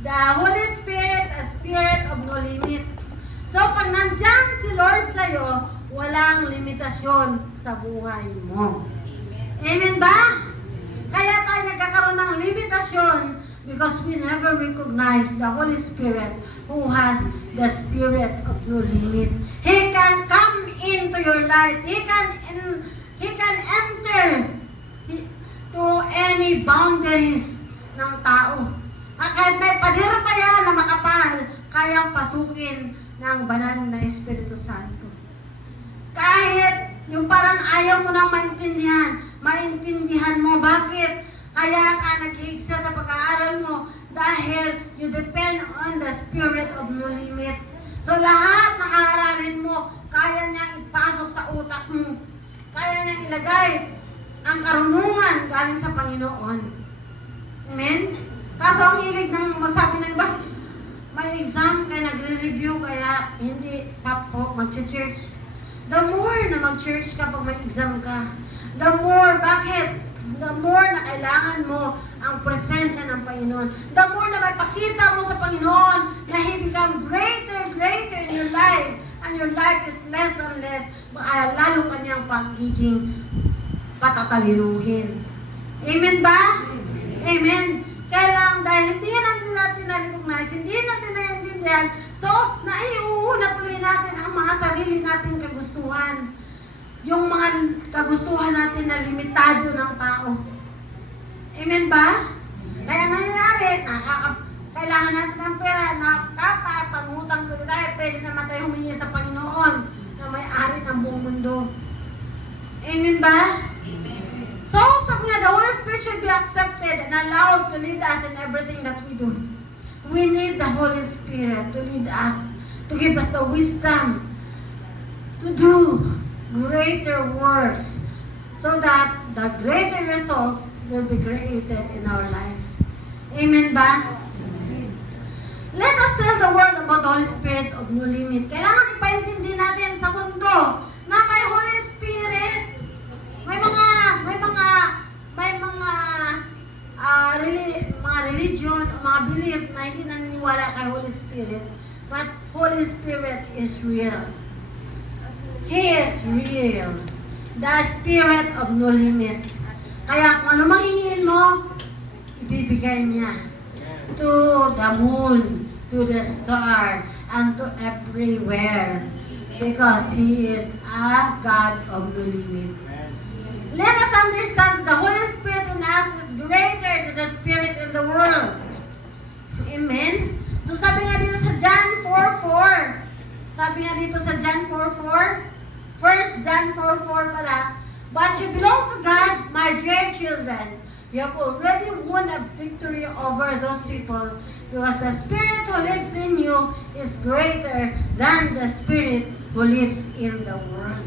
the Holy Spirit, a spirit of no limit. So, pag nandyan si Lord sa'yo, walang limitasyon sa buhay mo. Amen ba? Kaya tayo nagkakaroon ng limitasyon because we never recognize the Holy Spirit who has the spirit of no limit. He can come into your life. He can enter to any boundaries ng tao. At kahit may padira pa yan na makapal, kayang pasukin ng banal na Espiritu Santo. Kahit yung parang ayaw mo nang maintindihan mo. Bakit? Kaya ka nag-iigsa sa pag-aaral mo dahil you depend on the Spirit of no limit. So lahat ng aaralin mo, kaya niyang ipasok sa utak mo. Kaya niyang ilagay ang karunungan galing sa Panginoon. Amen? Kaso ang hilig ng magsabi ng iba, may exam, kaya nagre-review, kaya hindi pa po mag-church. The more na mag-church ka pag may exam ka, the more, bakit? The more na kailangan mo ang presensya ng Panginoon. The more na mapakita mo sa Panginoon na He become greater in your life, and your life is less and less, lalo pa niyang pagiging patatalinuhin. Amen ba? Amen. Kaya lang, dahil hindi natin na-recognize, hindi natin na-intindihan, so, naiuuna tuloy natin ang mga sarili nating kagustuhan. Yung mga kagustuhan natin na limitado ng tao. Amen ba? Kaya nangyayari, kailangan natin ng pera, pangutang tuloy tayo, pwede naman tayo humingi sa Panginoon na may-ari ng buong mundo. Amen ba? So, sabi nga, the Holy Spirit should be accepted and allowed to lead us in everything that we do. We need the Holy Spirit to lead us, to give us the wisdom to do greater works so that the greater results will be created in our life. Amen ba? Let us tell the world about the Holy Spirit of no limit. Kailangan ipaintindi natin sa mundo na may Holy Spirit. Mga religion, mga belief na hindi naniniwala kay Holy Spirit. But Holy Spirit is real. He is real. The Spirit of no limit. Kaya kung ano mahingin mo, ibibigay niya. To the moon, to the star, and to everywhere. Because He is a God of no limit. Let us understand the Holy Spirit in us is greater than the Spirit in the world. Amen? So sabi nga dito sa John 4:4, sabi nga dito sa John 4:4, 1 John 4:4 pala, but you belong to God, my dear children. You have already won a victory over those people Because the Spirit who lives in you is greater than the Spirit who lives in the world.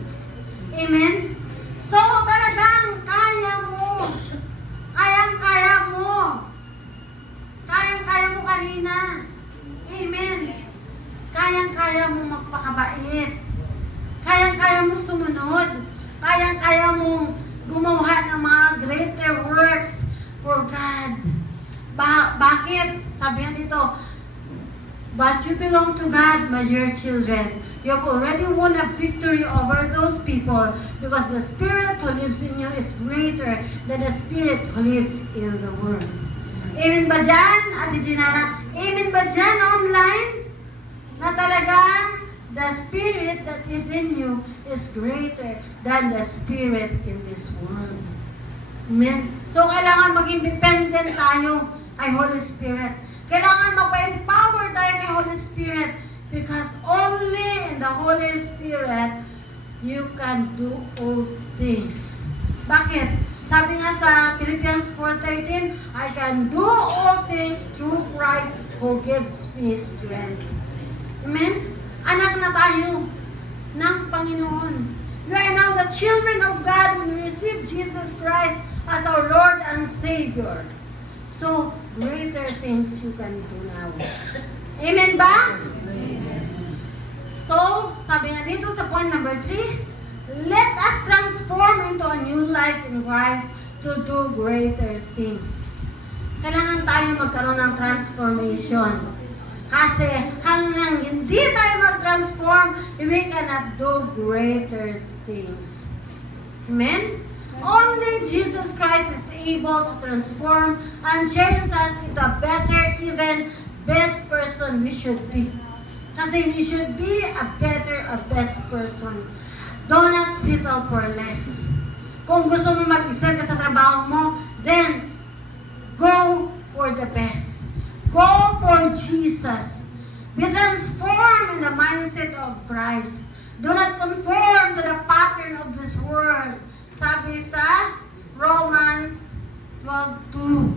Amen? So, talagang kaya mo. Kayang-kaya mo. Kayang-kaya mo kanina. Amen? Kayang-kaya mo magpakabait. Kayang-kaya mo sumunod. Kayang-kaya mo gumawa ng mga greater works for God. Bakit? Sabi nga dito, but you belong to God, my dear children. You have already won a victory over those people because the Spirit who lives in you is greater than the Spirit who lives in the world. Amen ba dyan, Ate Ginara? Amen ba dyan online? Na talagang the Spirit that is in you is greater than the Spirit in this world. Amen? So, kailangan maging dependent tayo kay Holy Spirit. Kailangan magpa-empower tayo kay Holy Spirit because only in the Holy Spirit you can do all things. Bakit? Sabi nga sa Philippians 4:13, I can do all things through Christ who gives me strength. Amen? Anak na tayo ng Panginoon. You are now the children of God when we receive Jesus Christ as our Lord and Savior. So, greater things you can do now. Amen ba? Amen. So, sabi nga dito sa point number 3, let us transform into a new life in Christ to do greater things. Kailangan tayo magkaroon ng transformation. Kasi hanggang hindi tayo mag-transform, we cannot do greater things. Amen? Only Jesus Christ is able to transform and change us into a better, even best person we should be. Kasi we should be a better, a best person. Do not settle for less. Kung gusto mo mag-excel ka sa trabaho mo, then go for the best. Go for Jesus. Be transformed in the mindset of Christ. Do not conform to the pattern of this world. Sabi sa Romans 12:2.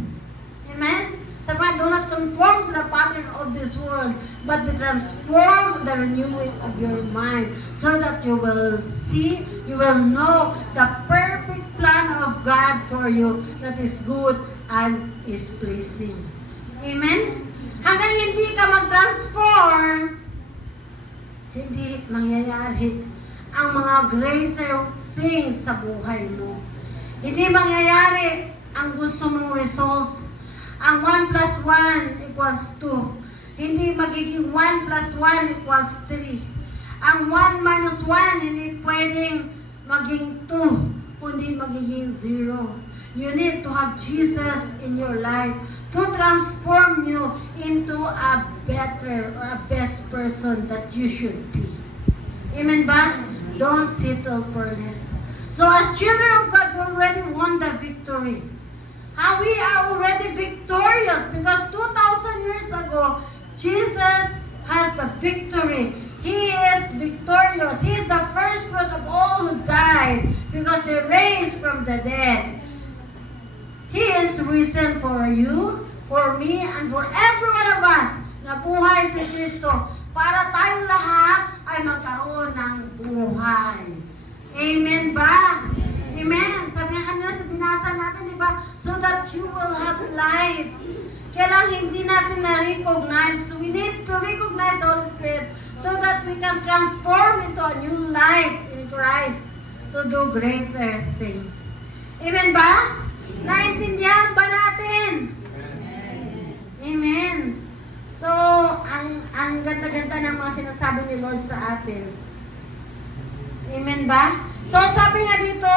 Amen? Sabi, do not conform to the pattern of this world, but be transformed in the renewing of your mind, so that you will see, you will know the perfect plan of God for you that is good and is pleasing. Amen? Hanggang hindi ka mag-transform, hindi mangyayari ang mga greater things sa buhay mo. Hindi mangyayari ang gusto mong result. Ang 1 plus 1 equals 2. Hindi magiging 1 plus 1 equals 3. Ang 1 minus 1 hindi pwedeng maging 2, kundi magiging 0. You need to have Jesus in your life to transform you into a better or a best person that you should be. Amen ba? Don't settle for less. So as children of God, we already won the victory. We are already victorious because 2,000 years ago, Jesus has the victory. He is victorious. He is the first fruit of all who died because He raised from the dead. He is risen for you, for me, and for every one of us na buhay si Kristo para tayong lahat ay magkaroon ng buhay. Amen ba? Amen. Sabi nga kanina sa binasa natin, di ba? So that you will have life. Kaya lang hindi natin na-recognize. So we need to recognize the Holy Spirit so that we can transform into a new life in Christ to do greater things. Amen ba? Naintindihan ba natin? Amen. So, ang ganda-ganda ng mga sinasabi ni Lord sa atin. Amen ba? So, sabi nga dito,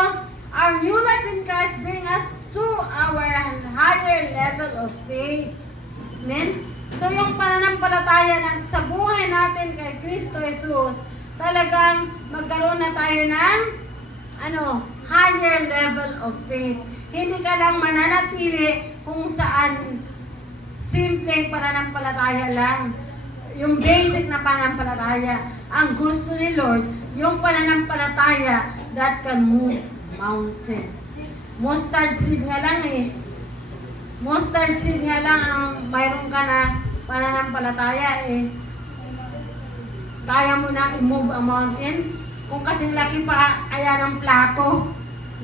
our new life in Christ bring us to our higher level of faith. Amen? So, yung pananampalataya natin sa buhay natin kay Kristo Jesus, talagang magkaroon na tayo ng higher level of faith. Hindi ka lang mananatili kung saan simpleng pananampalataya lang. Yung basic na pananampalataya. Ang gusto ni Lord, yung pananampalataya that can move mountain. Mustard seed nga lang eh. Mustard seed nga lang ang mayroon ka na pananampalataya eh, kaya mo na i-move ang mountain. Kung kasing laki pa kaya ng plato,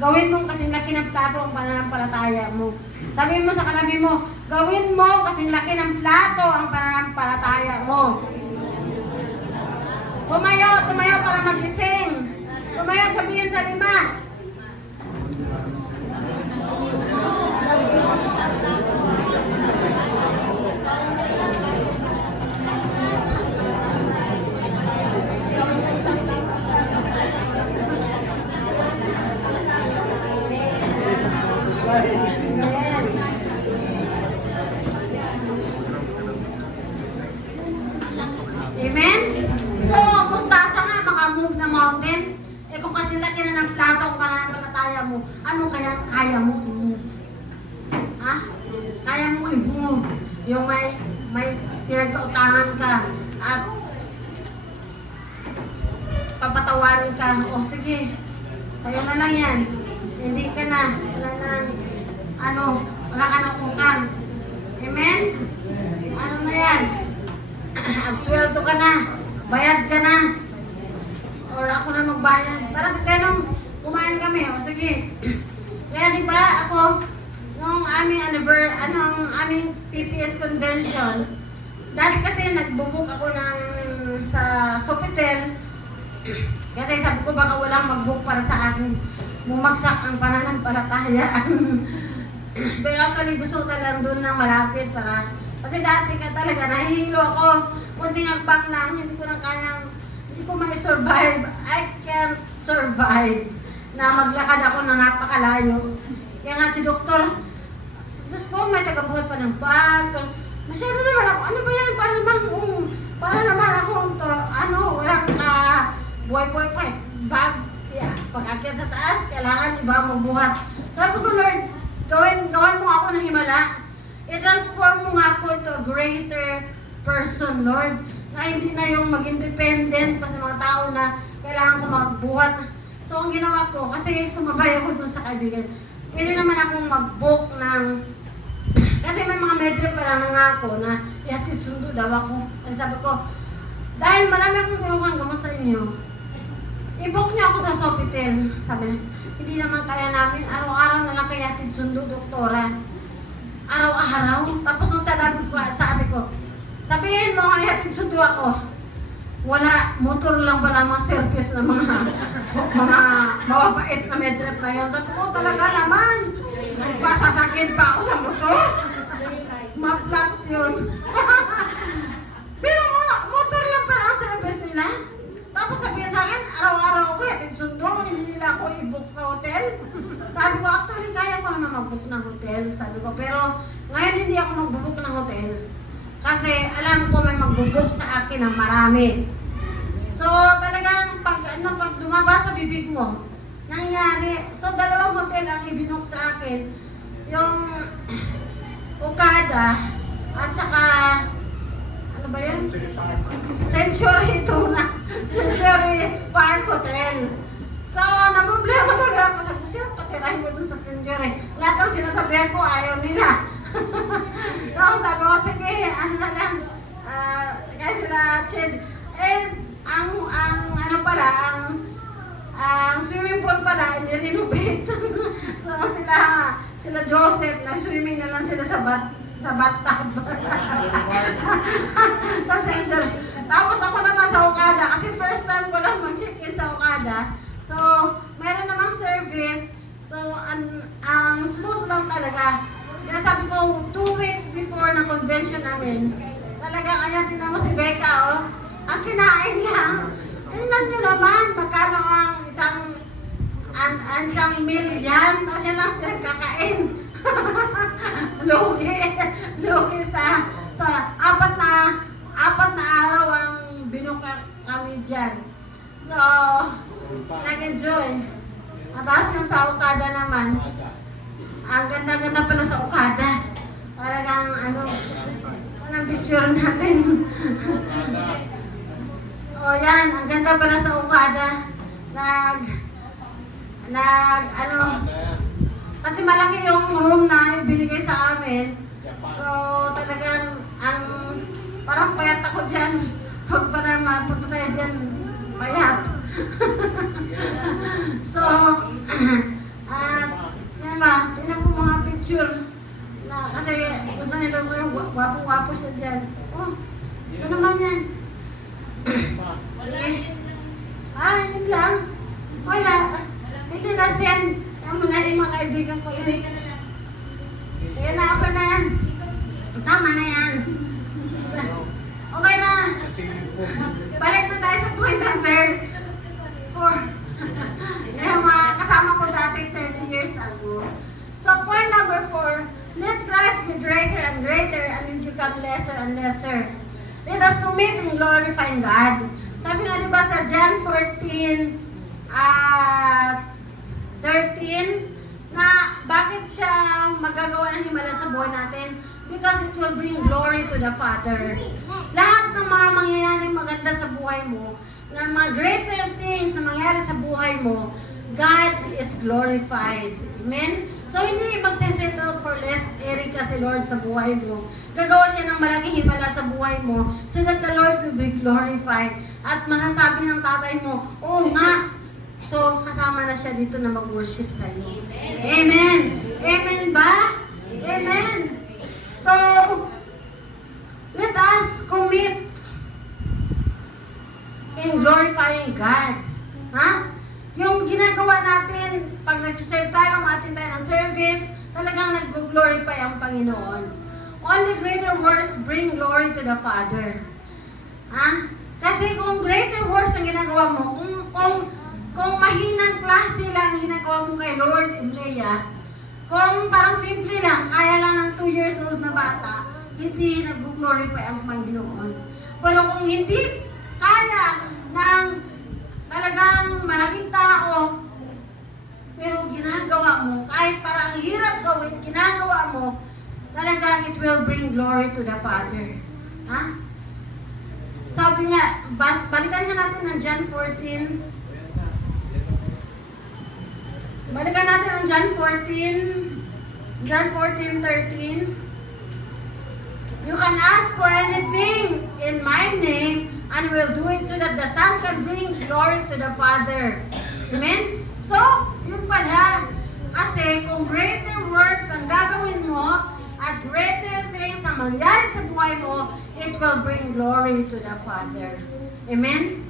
gawin mo kasing laki ng plato ang pananampalataya mo. Sabihin mo sa kanabi mo, gawin mo kasing laki ng plato ang pananampalataya mo. Tumayo para magising. Tumayo, sabihin sa 5. Amen? So, mustasa nga, makamove na mountain. Eh kung kasi laki na ng plato ang pananampalataya mo, ano kaya mo i-move? Ha? Kaya mo i-move yung may pinagkautangan ka at papatawarin ka. O sige, sa'yo na lang yan. Hindi ka na, wala ka na utang. Amen? Ano na yan? Absuelto ka na, bayad ka na, or ako na magbayad. Parang kaya nung kumain kami, o sige. Kaya di ba ako, nung aming PPS convention, dati kasi nagbubuk ako sa Sofitel, kasi sabi ko baka walang mag-book para sa akin, bumagsak ang pananampalataya. Pero actually gusto ko lang doon na malapit para, kasi dati ka talaga, nahihilo ako. Kunting agpak lang, hindi ko ma-survive. I can't survive na maglakad ako na napakalayo. Kaya nga si doktor, Diyos ko, may tagabuhat pa ng bag. Masyado naman ako, ano ba yan? Para naman ako, walang buhay-buhay pa eh. Bag, yeah. Pag-akyat sa taas, kailangan iba magbuhat. Sabi ko, Lord, gawin mo ako ng himala. I-transform mo nga ako to a greater person, Lord. Na hindi na yung maging dependent pa sa mga tao na kailangan ko magbuhat. So, ang ginawa ko, kasi sumabay ako dun sa kaibigan, pwede naman akong mag-book ng, kasi may mga medrep pa lang nga ako na ihatid sundo daw ako. Ang sabi ko, dahil marami akong kinukuha gamot sa inyo, i-book niyo ako sa Sofitel. Sabi niya, hindi naman kaya namin, araw-araw na lang kaya ihatid sundo, doktora. Araw-araw. Tapos yung sabi ko, sabihin mo, ihatid sundo ako. Wala, motor lang pala mga service na mga mababait na medrep na yun. Sabi ko, talaga naman. Pasasakit pa ako sa motor. Maplat yun. Pero motor lang pala ang service nila. Tapos sabihin sa akin, araw-araw ako ihatid sundo, hindi nila ako i-book sa hotel. Sabi ko, actually, kaya ko naman mag-book ng hotel. Sabi ko, pero ngayon hindi ako mag-book ng hotel. Kasi alam ko may mag-book sa akin ng marami. So, talagang pag lumabas sa bibig mo, nangyari. So, 2 hotel ang ibinok sa akin. Yung Okada at saka, ano ba yan? Century Park Hotel. So, naproblema talaga ako. Sabi ko, sino patirahin ko doon sa Century? Lahat ng sinasabihan ko, ayaw nila. So, sabi ko, sige, ano na lang, kaya sila, Chid. Ang swimming pool pala, i-renovate. So, sila Joseph, nag-swimming na lang sila sa bathtub. Sa Century. Tapos ako naman sa Okada, kasi first time ko lang mag-check-in sa Okada. So, mayroon namang service. So, ang smooth lang talaga. Kaya sabi ko, 2 weeks before na convention namin, talagang ayan, tinan mo si Becca, oh. Ang kinain lang. Tingnan nyo naman, magkano ang isang meal yan. Kasi lang pinagkakain. Lugi sa apat na araw ang binuka kami dyan. So, nag-enjoy. Tapos yung sa Okada naman, ang ganda-ganda pala sa Okada. Talagang anong picture natin. O yan, ang ganda pala sa Okada. Kasi malaki yung room na ibinigay sa amin. So talagang ang parang payat ako dyan. Huwag pa na mapunta tayo dyan, payat. So, yan ba, tingnan ko mga picture na kasi gusto nila ko yung wapo-wapo siya dyan. Oh, ito naman yan. Yun lang. Wala. Hindi na send. Yan mo na yung mga kaibigan ko. Yan na, okay na yan. Tama na yan. Okay na. Balik na tayo sa point number 4. Yung mga kasama ko dati 30 years ago. So point number 4, let Christ be greater and greater and you become lesser and lesser. Let us commit in glorifying God. Sabi nga diba sa John 14, 13, na bakit siya magagawa ng himala sa buhay natin? Because it will bring glory to the Father. Lahat ng mga mangyayaring maganda sa buhay mo, na mga greater things na mangyari sa buhay mo, God is glorified. Amen? So, hindi magsisettle for less Erica si Lord sa buhay mo. Gagawa siya ng malaking himala sa buhay mo so that the Lord will be glorified. At masasabi ng tatay mo, oo nga. So, kasama na siya dito na mag-worship sa iyo. Amen. Amen ba? Amen. So, let us commit in glorifying God. Ha? Yung ginagawa natin, pag nagsiserve tayo, umatin tayo ng service, talagang nag-glorify ang Panginoon. Only greater works bring glory to the Father. Ha? Kasi kung greater works ang ginagawa mo, kung mahinang klase lang ginagawa mo kay Lord and Leia, kung parang simple lang, kaya lang ng 2 years old na bata, hindi nag-glorify ang Panginoon. Pero kung hindi kaya ng talagang malaking tao, pero ginagawa mo, kahit parang ang hirap gawin, ginagawa mo, talagang it will bring glory to the Father. Ha? Sabi nga, balikan nga natin ng John 14. Balikan natin ang John 14. John 14:13. You can ask for anything in my name, and will do it so that the Son can bring glory to the Father. Amen? So, yun pala. Kasi kung greater works ang gagawin mo, at greater things ang mangyari sa buhay mo, it will bring glory to the Father. Amen?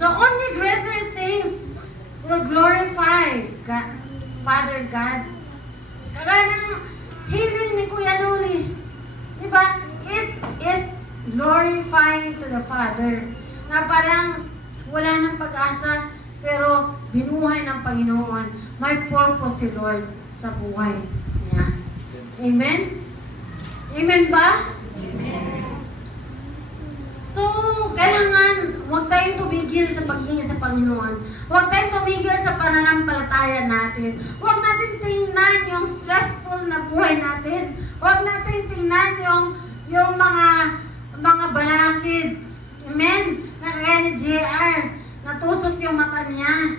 So, only greater things will glorify God, Father God. Kagaya ng healing ni Kuya Nuli. Diba? It is glorifying to the Father. Na parang wala ng pag-asa, pero binuhay ng Panginoon. May purpose si Lord sa buhay niya. Amen? Amen ba? Amen. So, kailangan huwag tayong tumigil sa paghingi sa Panginoon. Huwag tayong tumigil sa pananampalataya natin. Huwag natin tingnan yung stressful na buhay natin. Huwag natin tingnan yung mga balakid. Amen? Kagaya ni JR, natusok yung mata niya.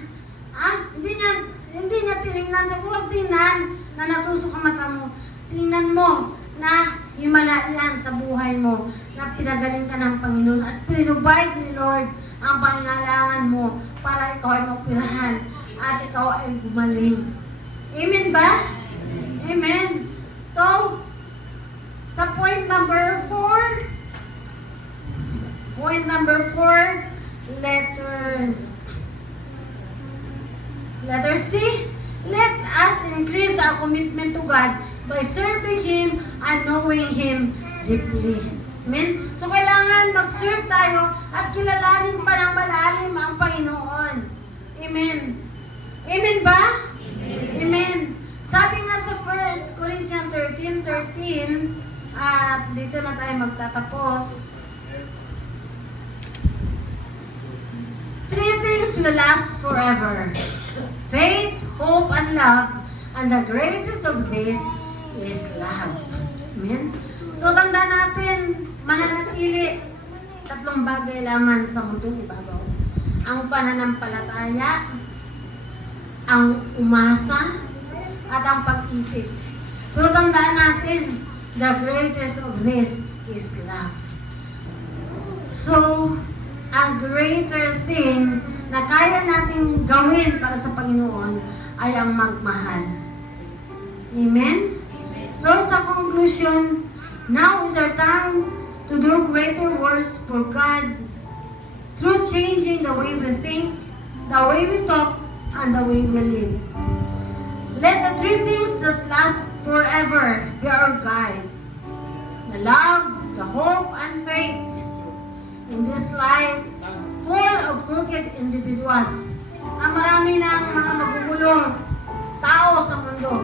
Hindi niya tinignan. Sa huwag tingnan na natusok ang mata mo. Tingnan mo na himala yan sa buhay mo, na pinagaling ka ng Panginoon at pinubide ni Lord ang pangangailangan mo para ikaw ay mapirahan at ikaw ay gumaling. Amen ba? Amen. So, sa point number 4, letter C, let us increase our commitment to God by serving Him and knowing Him deeply. Amen? So, kailangan mag-serve tayo at kilalanin pa ng malalim ang Panginoon. Amen. Amen ba? Amen. Amen. Sabi nga sa 1 Corinthians 13:13, at dito na tayo magtatapos. 3 things will last forever. Faith, hope, and love, and the greatest of these is love. Amen? So, tanda natin, mananatili, 3 bagay lamang sa mundong ibabaw. Ang pananampalataya, ang umasa, at ang pag-ibig. Pero tandaan natin, the greatest of this is love. So, a greater thing na kaya natin gawin para sa Panginoon ay ang magmahal. Amen? So, sa conclusion, now is our time to do greater works for God through changing the way we think, the way we talk, and the way we live. Let the three things that last forever be our guide. The love, the hope, and faith in this life full of crooked individuals. Ang marami ng mga magugulong tao sa mundo.